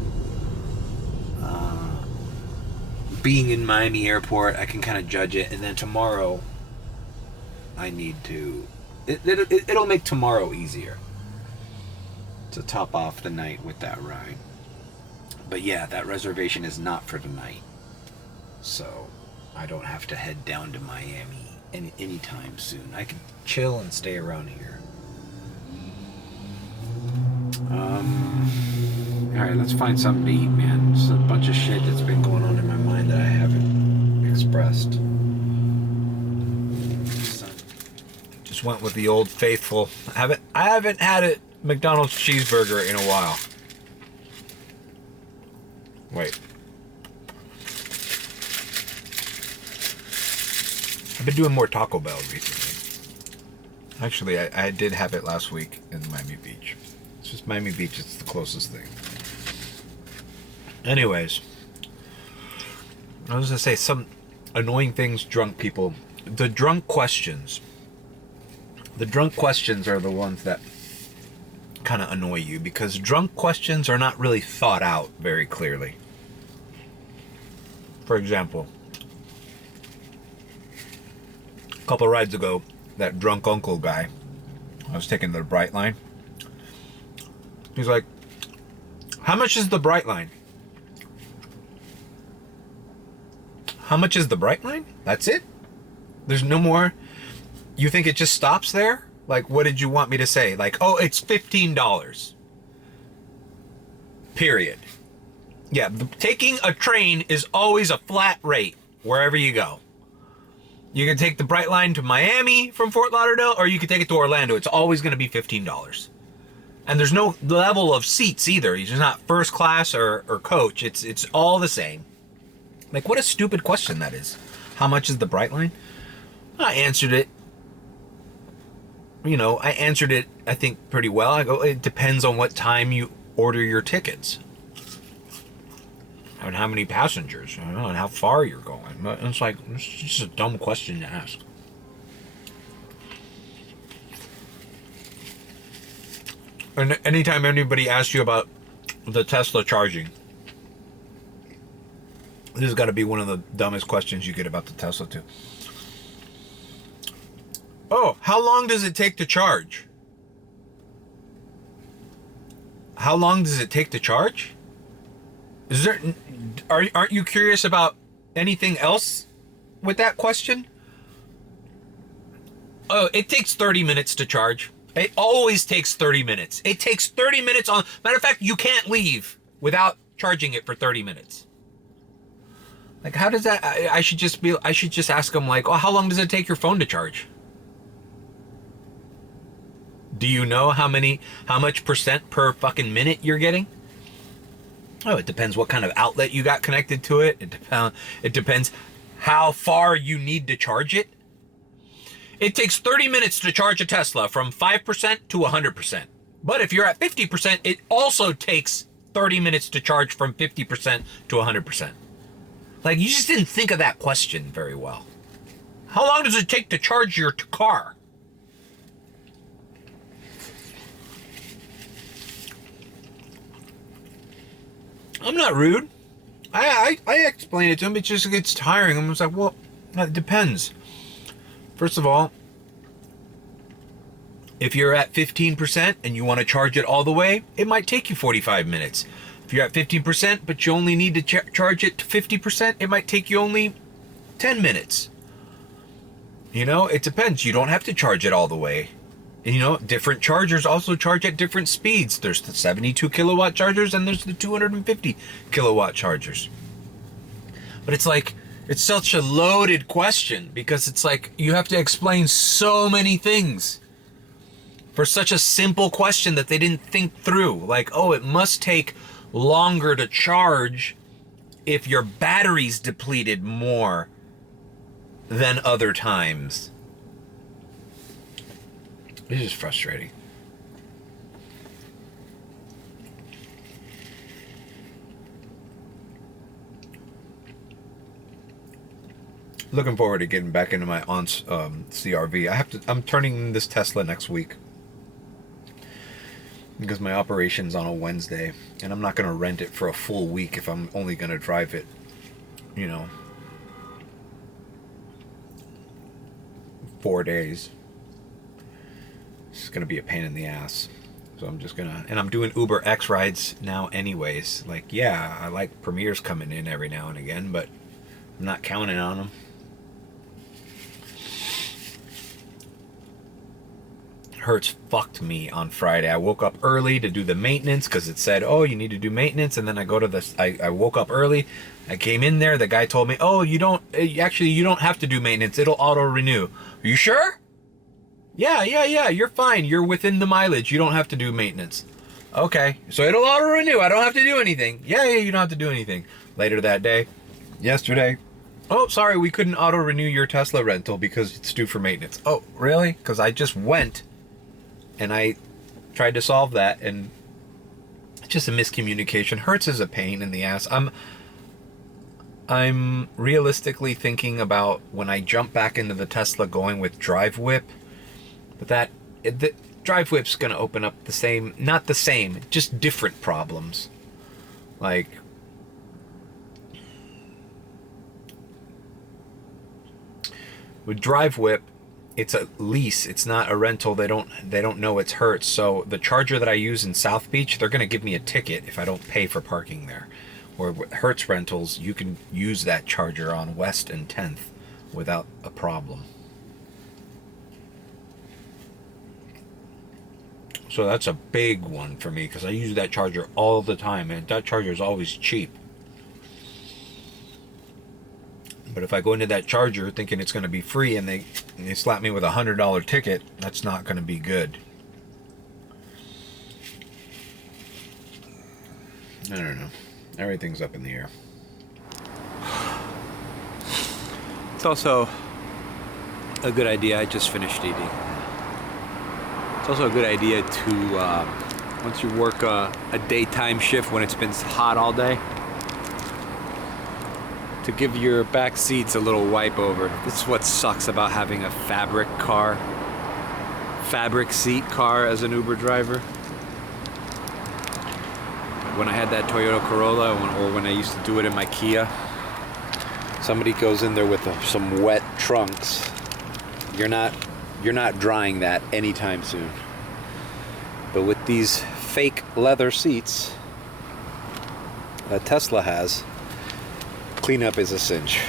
being in Miami Airport. I can kind of judge it, and then tomorrow I need to... It'll make tomorrow easier to top off the night with that ride. But yeah, that reservation is not for tonight, so I don't have to head down to Miami anytime soon. I can chill and stay around here. Alright, let's find something to eat, man. There's a bunch of shit that's been going on in my mind that I haven't expressed. Just went with the old faithful. I haven't had a McDonald's cheeseburger in a while. Wait. I've been doing more Taco Bell recently. Actually, I did have it last week in Miami Beach. It's just Miami Beach, it's the closest thing. Anyways, I was gonna say some annoying things drunk people. The drunk questions. The drunk questions are the ones that kind of annoy you, because drunk questions are not really thought out very clearly. For example, a couple rides ago, that drunk uncle guy, I was taking the Brightline. He's like, how much is the Brightline? How much is the Brightline? That's it? There's no more? You think it just stops there? Like, what did you want me to say? Like, oh, it's $15. Period. Yeah, taking a train is always a flat rate wherever you go. You can take the Brightline to Miami from Fort Lauderdale, or you can take it to Orlando. It's always going to be $15. And there's no level of seats either. It's not first class or coach. It's all the same. Like, what a stupid question that is. How much is the Brightline? I answered it. I answered it, I think, pretty well. I go, it depends on what time you order your tickets. And how many passengers, and how far you're going. But it's like, it's just a dumb question to ask. And anytime anybody asks you about the Tesla charging, this has got to be one of the dumbest questions you get about the Tesla too. Oh, how long does it take to charge? How long does it take to charge? Aren't you curious about anything else with that question? Oh, it takes 30 minutes to charge. It always takes 30 minutes. It takes 30 minutes on. Matter of fact, you can't leave without charging it for 30 minutes. Like, how does that? I should just ask them, like, oh, how long does it take your phone to charge? Do you know how much percent per fucking minute you're getting? Oh, it depends what kind of outlet you got connected to it. It depends how far you need to charge it. It takes 30 minutes to charge a Tesla from 5% to 100%. But if you're at 50%, it also takes 30 minutes to charge from 50% to 100%. Like, you just didn't think of that question very well. How long does it take to charge your car? I'm not rude. I explain it to him. It just gets tiring. I'm just like, well, it depends. First of all, if you're at 15% and you want to charge it all the way, it might take you 45 minutes. If you're at 15%, but you only need to charge it to 50%, it might take you only 10 minutes. It depends. You don't have to charge it all the way. And, different chargers also charge at different speeds. There's the 72 kilowatt chargers and there's the 250 kilowatt chargers. But it's like, it's such a loaded question because it's like you have to explain so many things for such a simple question that they didn't think through. Like, oh, it must take longer to charge if your battery's depleted more than other times. It's just frustrating. Looking forward to getting back into my aunt's CRV. I'm turning this Tesla next week because my operation's on a Wednesday, and I'm not going to rent it for a full week if I'm only going to drive it, 4 days. It's going to be a pain in the ass. So I'm just going to... And I'm doing Uber X rides now anyways. Like, yeah, I like premieres coming in every now and again, but I'm not counting on them. Hertz fucked me on Friday. I woke up early to do the maintenance because it said, oh, you need to do maintenance. And then I go to this... I woke up early. I came in there. The guy told me, oh, you don't have to do maintenance. It'll auto-renew. Are you sure? Yeah, you're fine. You're within the mileage. You don't have to do maintenance. Okay, so it'll auto-renew. I don't have to do anything. Yeah, you don't have to do anything. Later that day, yesterday, oh, sorry, we couldn't auto-renew your Tesla rental because it's due for maintenance. Oh, really? Because I just went and I tried to solve that, and it's just a miscommunication. Hertz is a pain in the ass. I'm realistically thinking about when I jump back into the Tesla going with Drive Whip. But the Drive Whip's going to open up not the same, just different problems. Like, with Drive Whip, it's a lease. It's not a rental. They don't know it's Hertz. So the charger that I use in South Beach, they're going to give me a ticket if I don't pay for parking there. Or with Hertz rentals, you can use that charger on West and 10th without a problem. So that's a big one for me because I use that charger all the time, and that charger is always cheap. But if I go into that charger thinking it's going to be free and they slap me with $100 ticket, that's not going to be good. I don't know. Everything's up in the air. It's also a good idea. I just finished eating. It's also a good idea to, once you work a daytime shift when it's been hot all day, to give your back seats a little wipe over. This is what sucks about having a fabric seat car as an Uber driver. When I had that Toyota Corolla, or when I used to do it in my Kia, somebody goes in there with some wet trunks. You're not drying that anytime soon. But with these fake leather seats that Tesla has, cleanup is a cinch.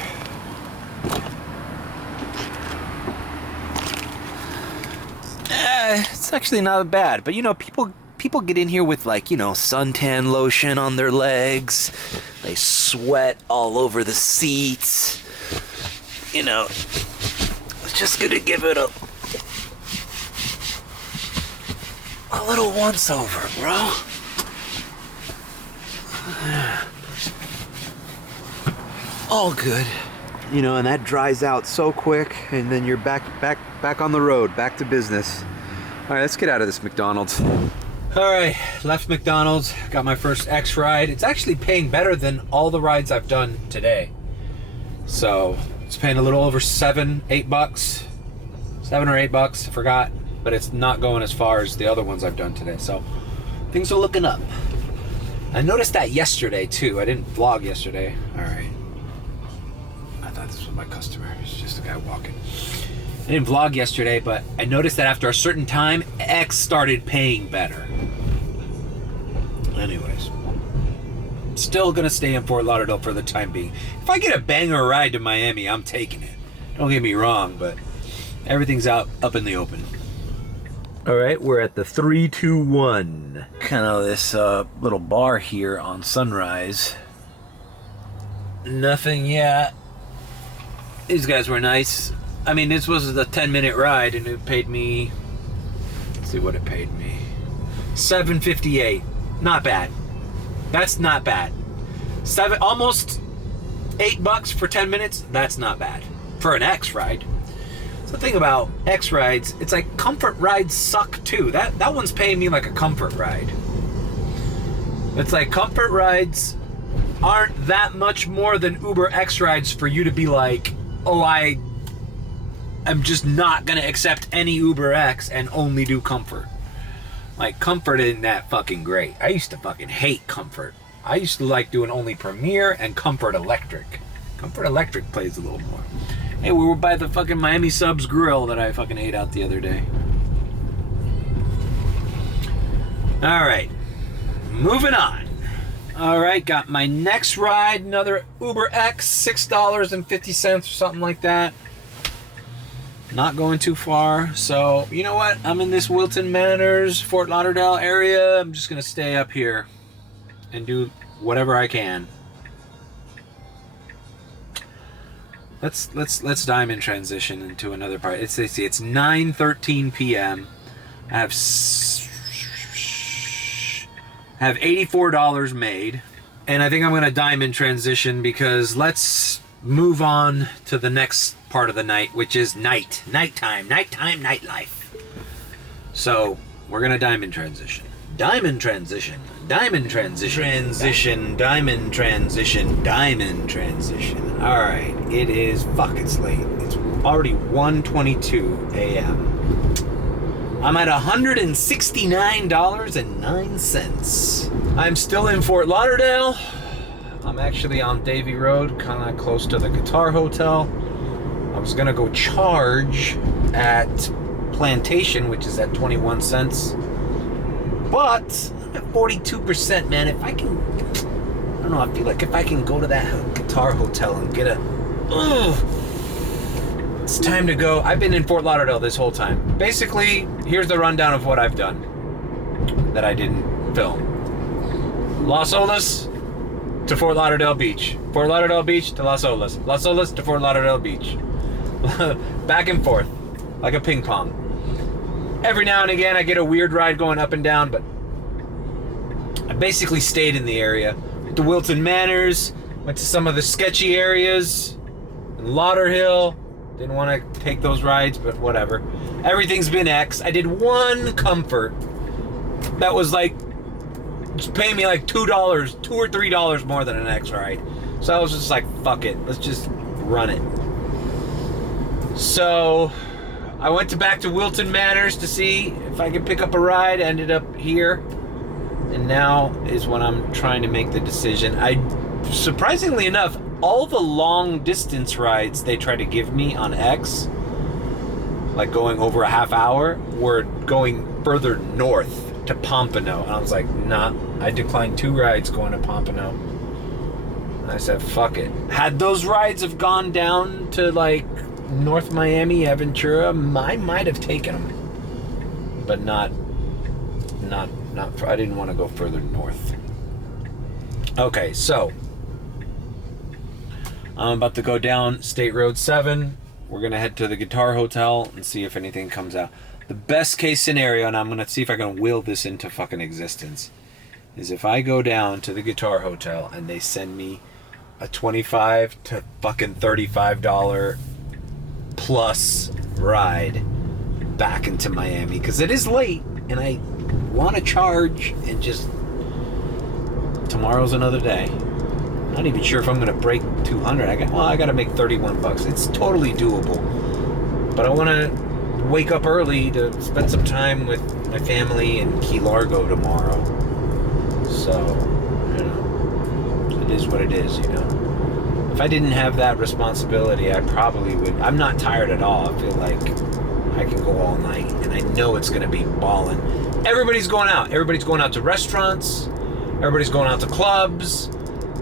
It's actually not bad, but you know, people get in here with, like, you know, suntan lotion on their legs. They sweat all over the seats. You know, it's just gonna give it a little once over, bro. All good. You know, and that dries out so quick, and then you're back on the road, back to business. All right, let's get out of this McDonald's. All right, left McDonald's, got my first X ride. It's actually paying better than all the rides I've done today. So it's paying a little over $7 or $8, I forgot, but it's not going as far as the other ones I've done today. So things are looking up. I noticed that yesterday too. I didn't vlog yesterday. All right. I thought this was my customer. It's just a guy walking. I didn't vlog yesterday, but I noticed that after a certain time, X started paying better. Anyways, still gonna stay in Fort Lauderdale for the time being. If I get a banger ride to Miami, I'm taking it. Don't get me wrong, but everything's up in the open. All right, we're at the 321. Kind of this little bar here on Sunrise. Nothing yet. These guys were nice. I mean, this was a 10-minute ride, and it paid me, let's see what it paid me. $7.58. Not bad. That's not bad. Almost $8 for 10 minutes. That's not bad for an X ride. So the thing about X rides, it's like comfort rides suck too. That one's paying me like a comfort ride. It's like comfort rides aren't that much more than Uber X rides for you to be like, oh, I'm just not gonna accept any Uber X and only do comfort. Like, comfort isn't that fucking great. I used to fucking hate comfort. I used to like doing only Premier and Comfort Electric. Comfort Electric plays a little more. Hey, we were by the fucking Miami Subs grill that I fucking ate out the other day. All right, moving on. All right, got my next ride, another Uber X, $6.50 or something like that. Not going too far, so you know what? I'm in this Wilton Manors, Fort Lauderdale area. I'm just gonna stay up here and do whatever I can. Let's diamond transition into another part. It's 9:13 p.m. I have $84 made, and I think I'm gonna diamond transition because let's move on to the next part of the night, which is nighttime, nightlife. So we're gonna diamond transition. Diamond transition. Diamond transition. Transition. Diamond transition. Diamond transition. All right. It is. Fuck. It's late. It's already 1:22 a.m. I'm at $169.09. I'm still in Fort Lauderdale. I'm actually on Davie Road, kind of close to the Guitar Hotel. I was gonna go charge at Plantation, which is at 21 cents. But I'm at 42%, man. If I can, I don't know, I feel like if I can go to that Guitar Hotel and get it's time to go. I've been in Fort Lauderdale this whole time. Basically, here's the rundown of what I've done. that I didn't film. Los Olas to Fort Lauderdale Beach. Fort Lauderdale Beach to Los Olas. Los Olas to Fort Lauderdale Beach. Back and forth, like a ping pong. Every now and again I get a weird ride going up and down, but I basically stayed in the area. Went to Wilton Manors, went to some of the sketchy areas, in Lauderhill. Didn't want to take those rides, but whatever. Everything's been X. I did one comfort that was like, just pay me like $2 or $3 more than an X ride. So I was just like, fuck it, let's just run it. So I went back to Wilton Manors to see if I could pick up a ride. Ended up here, and now is when I'm trying to make the decision. Surprisingly enough, all the long distance rides they try to give me on X, like going over a half hour, were going further north to Pompano. And I was like, nah, I declined 2 rides going to Pompano. And I said, fuck it. Had those rides have gone down to like North Miami, Aventura, I might have taken them. But not, I didn't want to go further north. Okay, so I'm about to go down State Road 7. We're going to head to the Guitar Hotel and see if anything comes out. The best case scenario, and I'm going to see if I can will this into fucking existence, is if I go down to the Guitar Hotel and they send me a $25 to fucking $35 plus ride back into Miami. Because it is late and I want to charge and just... Tomorrow's another day. I'm not even sure if I'm going to break 200. I got to make 31 bucks. It's totally doable. But I want to wake up early to spend some time with my family in Key Largo tomorrow. So, you know, it is what it is, you know. If I didn't have that responsibility, I probably would. I'm not tired at all. I feel like I can go all night, and I know it's going to be ballin'. Everybody's going out. Everybody's going out to restaurants. Everybody's going out to clubs.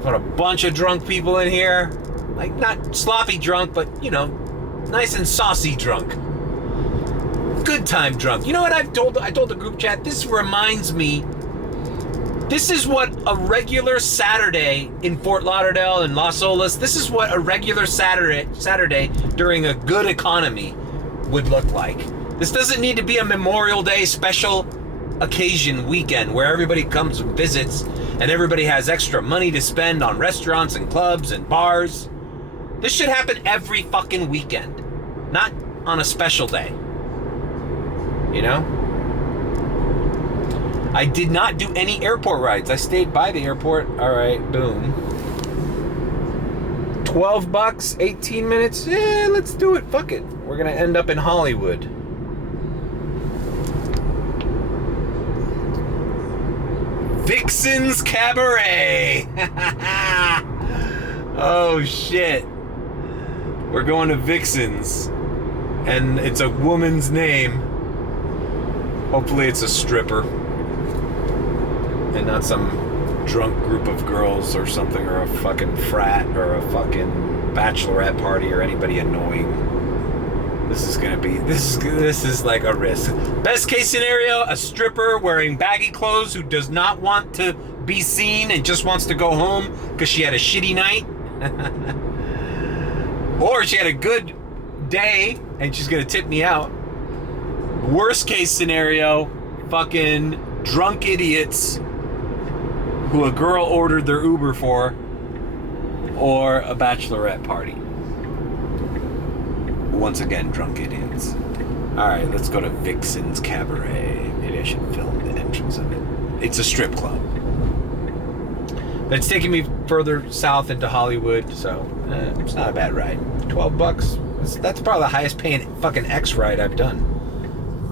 Got a bunch of drunk people in here. Like, not sloppy drunk, but, you know, nice and saucy drunk. Good time drunk. You know what I told the group chat? This reminds me, this is what a regular Saturday in Fort Lauderdale and Los Olas, this is what a regular Saturday during a good economy would look like. This doesn't need to be a Memorial Day special occasion weekend where everybody comes and visits and everybody has extra money to spend on restaurants and clubs and bars. This should happen every fucking weekend, not on a special day. You know? I did not do any airport rides. I stayed by the airport. All right, boom. 12 bucks, 18 minutes. Yeah, let's do it. Fuck it. We're going to end up in Hollywood. Vixens Cabaret. Oh, shit. We're going to Vixens. And it's a woman's name. Hopefully it's a stripper. And not some drunk group of girls or something, or a fucking frat or a fucking bachelorette party or anybody annoying. This is like a risk. Best case scenario, a stripper wearing baggy clothes who does not want to be seen and just wants to go home because she had a shitty night. Or she had a good day and she's gonna tip me out. Worst case scenario, fucking drunk idiots who a girl ordered their Uber for, or a bachelorette party. Once again, drunk idiots. Alright, let's go to Vixens Cabaret. Maybe I should film the entrance of it. It's a strip club. But it's taking me further south into Hollywood, so it's not a bad ride. 12 bucks. That's probably the highest paying fucking X ride I've done.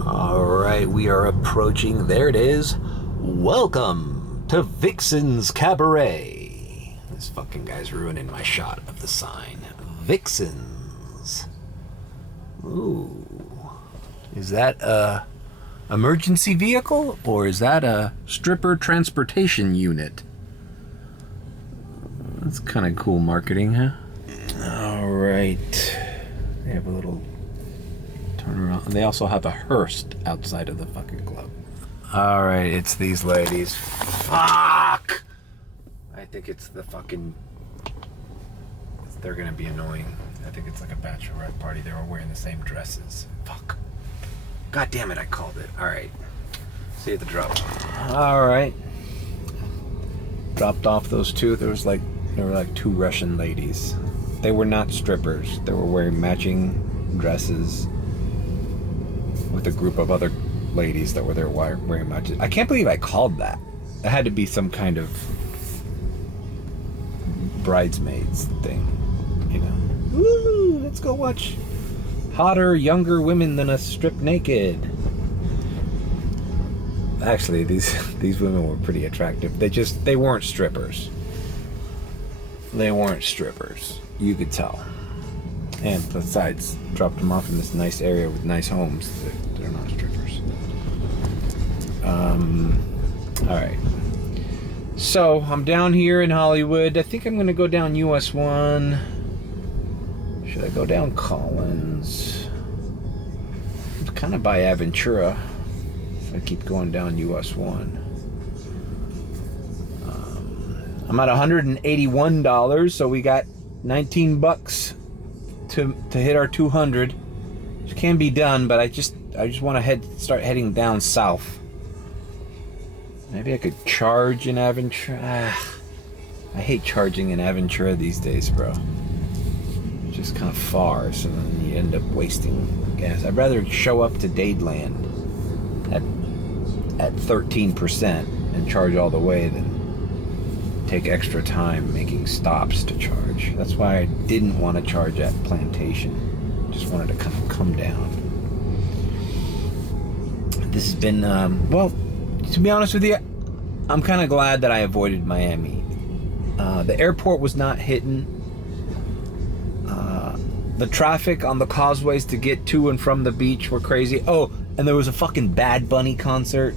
Alright, we are approaching. There it is. Welcome to Vixens Cabaret. This fucking guy's ruining my shot of the sign. Vixens. Ooh. Is that a emergency vehicle, or is that a stripper transportation unit? That's kind of cool marketing, huh? Alright. They have a little turnaround. They also have a hearse outside of the fucking club. All right, it's these ladies. Fuck! I think it's the fucking... They're gonna be annoying. I think it's like a bachelorette party. They were wearing the same dresses. Fuck. God damn it, I called it. All right. See you at the drop. All right. Dropped off those two. There were like two Russian ladies. They were not strippers. They were wearing matching dresses with a group of other ladies that were there wearing matches. I can't believe I called that. It had to be some kind of bridesmaids thing, you know. Woo! Let's go watch hotter, younger women than us strip naked. Actually, these women were pretty attractive. They weren't strippers. They weren't strippers. You could tell. And besides, dropped them off in this nice area with nice homes. They're not strippers. All right. So I'm down here in Hollywood. I think I'm gonna go down US 1. Should I go down Collins? I'm kind of by Aventura. If I keep going down US 1. I'm at $181, so we got 19 bucks to hit our 200. Which can be done, but I just want to start heading down south. Maybe I could charge in Aventura. I hate charging in Aventura these days, bro. It's just kind of far, so then you end up wasting gas. I'd rather show up to Dadeland at 13% and charge all the way than take extra time making stops to charge. That's why I didn't want to charge at Plantation. Just wanted to kind of come down. This has been, well, to be honest with you, I'm kind of glad that I avoided Miami. The airport was not hitting. The traffic on the causeways to get to and from the beach were crazy. Oh, and there was a fucking Bad Bunny concert.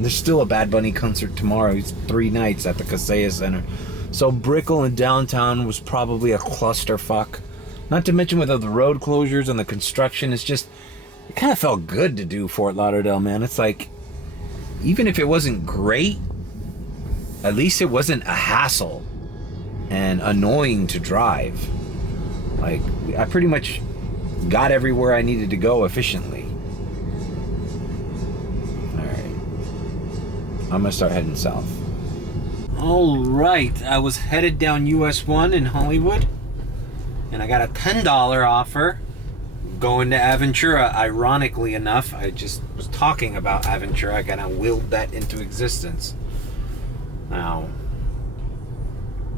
There's still a Bad Bunny concert tomorrow. It's 3 nights at the Kaseya Center. So Brickell and downtown was probably a clusterfuck. Not to mention with all the road closures and the construction, it kind of felt good to do Fort Lauderdale, man. It's like, even if it wasn't great, at least it wasn't a hassle and annoying to drive. Like, I pretty much got everywhere I needed to go efficiently. I'm gonna start heading south. All right, I was headed down US 1 in Hollywood, and I got a $10 offer going to Aventura. Ironically enough, I just was talking about Aventura. I kind of willed that into existence. Now,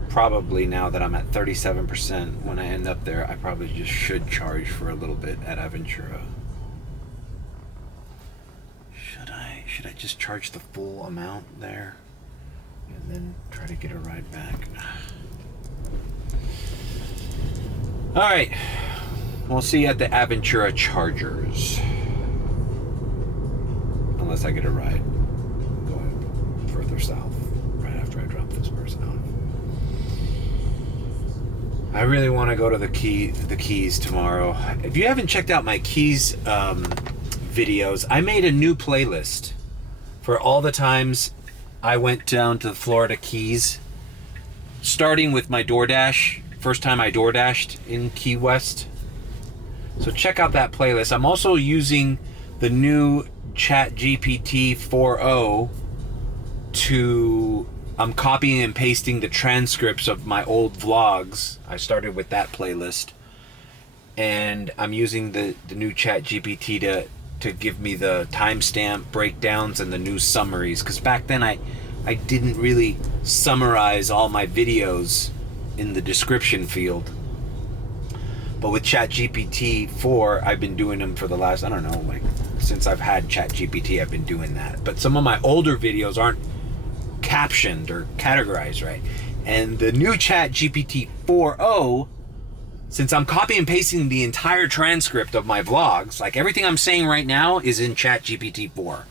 probably now that I'm at 37%, when I end up there, I probably just should charge for a little bit at Aventura. Should I just charge the full amount there and then try to get a ride back? All right, we'll see you at the Aventura Chargers. Unless I get a ride going further south right after I drop this person off. I really want to go to the Keys tomorrow. If you haven't checked out my Keys videos, I made a new playlist for all the times I went down to the Florida Keys, starting with my DoorDash, first time I DoorDashed in Key West. So check out that playlist. I'm also using the new ChatGPT 4.0 I'm copying and pasting the transcripts of my old vlogs. I started with that playlist. And I'm using the new ChatGPT to give me the timestamp breakdowns and the new summaries, because back then I didn't really summarize all my videos in the description field. But with ChatGPT 4, I've been doing them for the last, I don't know, like since I've had ChatGPT, I've been doing that. But some of my older videos aren't captioned or categorized right. And the new ChatGPT 4.0, since I'm copy and pasting the entire transcript of my vlogs, like everything I'm saying right now is in ChatGPT 4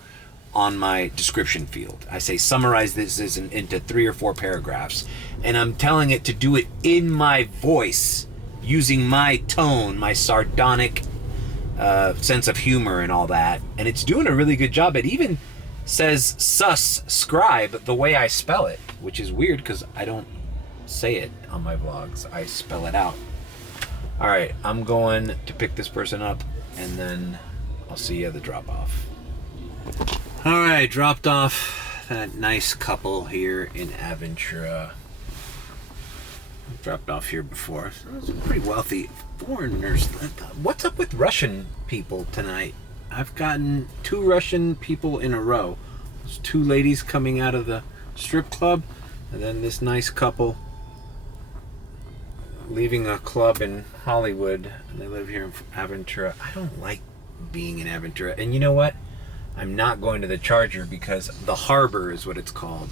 on my description field. I say summarize this into 3 or 4 paragraphs, and I'm telling it to do it in my voice, using my tone, my sardonic sense of humor and all that, and it's doing a really good job at even says subscribe the way I spell it, which is weird because I don't say it on my vlogs. I spell it out. All right, I'm going to pick this person up, and then I'll see you at the drop-off. All right, dropped off that nice couple here in Aventura. Dropped off here before. So those are pretty wealthy foreigners. What's up with Russian people tonight? I've gotten 2 Russian people in a row. There's 2 ladies coming out of the strip club, and then this nice couple leaving a club in Hollywood, and they live here in Aventura. I don't like being in Aventura. And you know what? I'm not going to the Charger because the harbor is what it's called.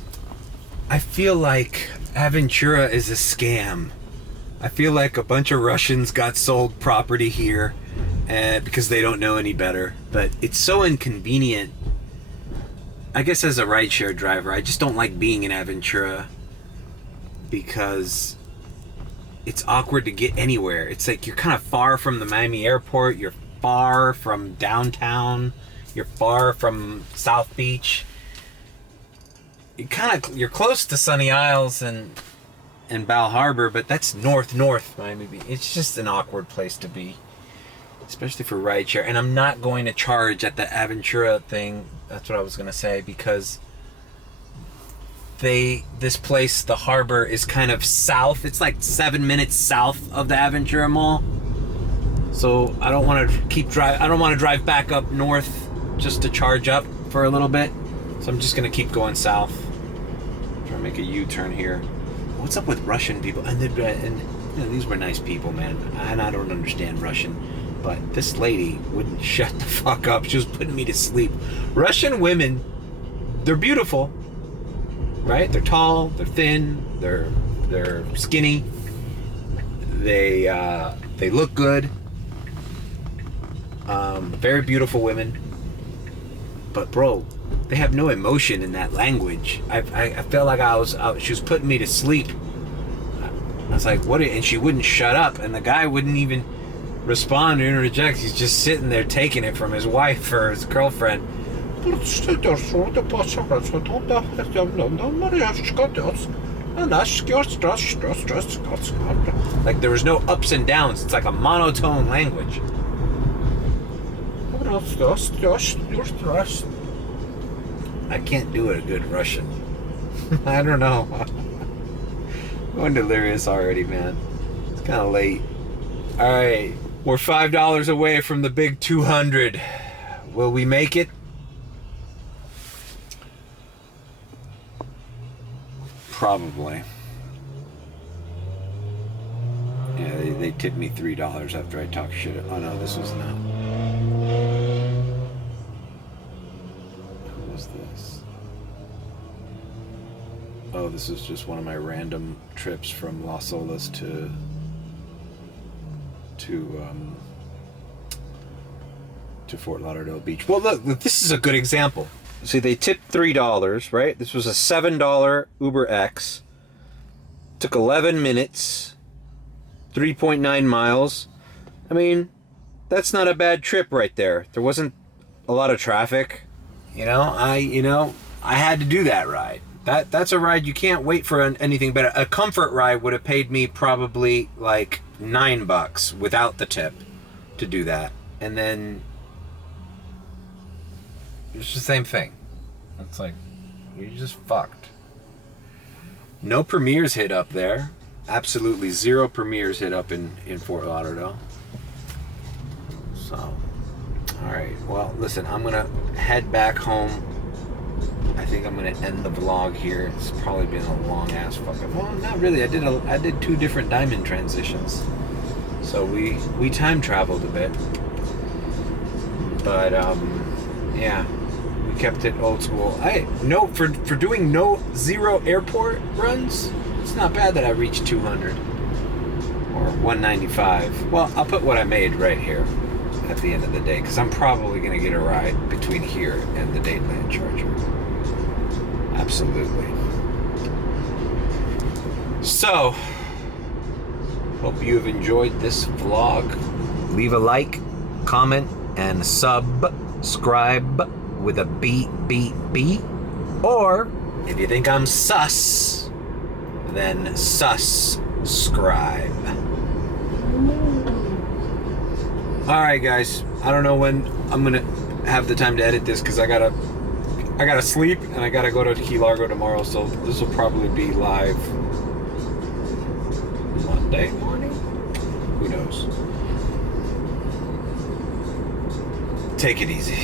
I feel like Aventura is a scam. I feel like a bunch of Russians got sold property here because they don't know any better. But it's so inconvenient. I guess as a rideshare driver, I just don't like being in Aventura because it's awkward to get anywhere. It's like you're kind of far from the Miami airport. You're far from downtown. You're far from South Beach. You're close to Sunny Isles and Bal Harbor, but that's north Miami Beach. It's just an awkward place to be, especially for rideshare. And I'm not going to charge at the Aventura thing. That's what I was gonna say, because this place, the harbor, is kind of south. It's like 7 minutes south of the Aventura Mall. So I don't want to drive back up north just to charge up for a little bit. So I'm just gonna keep going south. Try to make a U-turn here. What's up with Russian people? And you know, these were nice people, man. And I don't understand Russian, but this lady wouldn't shut the fuck up. She was putting me to sleep. Russian women, they're beautiful, right? They're tall, they're thin, they're skinny. They look good. Very beautiful women. But bro, they have no emotion in that language. I felt like she was putting me to sleep. I was like, what? And she wouldn't shut up, and the guy wouldn't even respond or interject. He's just sitting there taking it from his wife or his girlfriend. Like there was no ups and downs. It's like a monotone language. I can't do it a good Russian. I don't know. I'm going delirious already, man. It's kind of late. All right, we're $5 away from the big 200. Will we make it? Probably. Yeah, they tipped me $3 after I talked shit. Oh no, this was not. What was this? Oh, this is just one of my random trips from Las Olas to Fort Lauderdale Beach. Well, look, this is a good example. See, they tipped $3, right? This was a $7 Uber X. Took 11 minutes, 3.9 miles. I mean, that's not a bad trip right there. There wasn't a lot of traffic. I had to do that ride. That's a ride you can't wait for anything better. A comfort ride would have paid me probably like $9 without the tip to do that. And then it's the same thing. It's like, you're just fucked. No premieres hit up there. Absolutely zero premieres hit up in Fort Lauderdale. So, alright. Well, listen, I'm going to head back home. I think I'm going to end the vlog here. It's probably been a long ass fucking... Well, not really. I did 2 different diamond transitions. So we time traveled a bit. But, yeah. We kept it old school. For doing zero airport runs, it's not bad that I reached 200 or 195. Well, I'll put what I made right here at the end of the day, because I'm probably going to get a ride between here and the Dateland Charger. Absolutely. So, hope you have enjoyed this vlog. Leave a like, comment, and subscribe with a B. Or if you think I'm sus, then subscribe. All right, guys. I don't know when I'm gonna have the time to edit this because I gotta sleep and I gotta go to Key Largo tomorrow. So this will probably be live Monday morning. Who knows? Take it easy.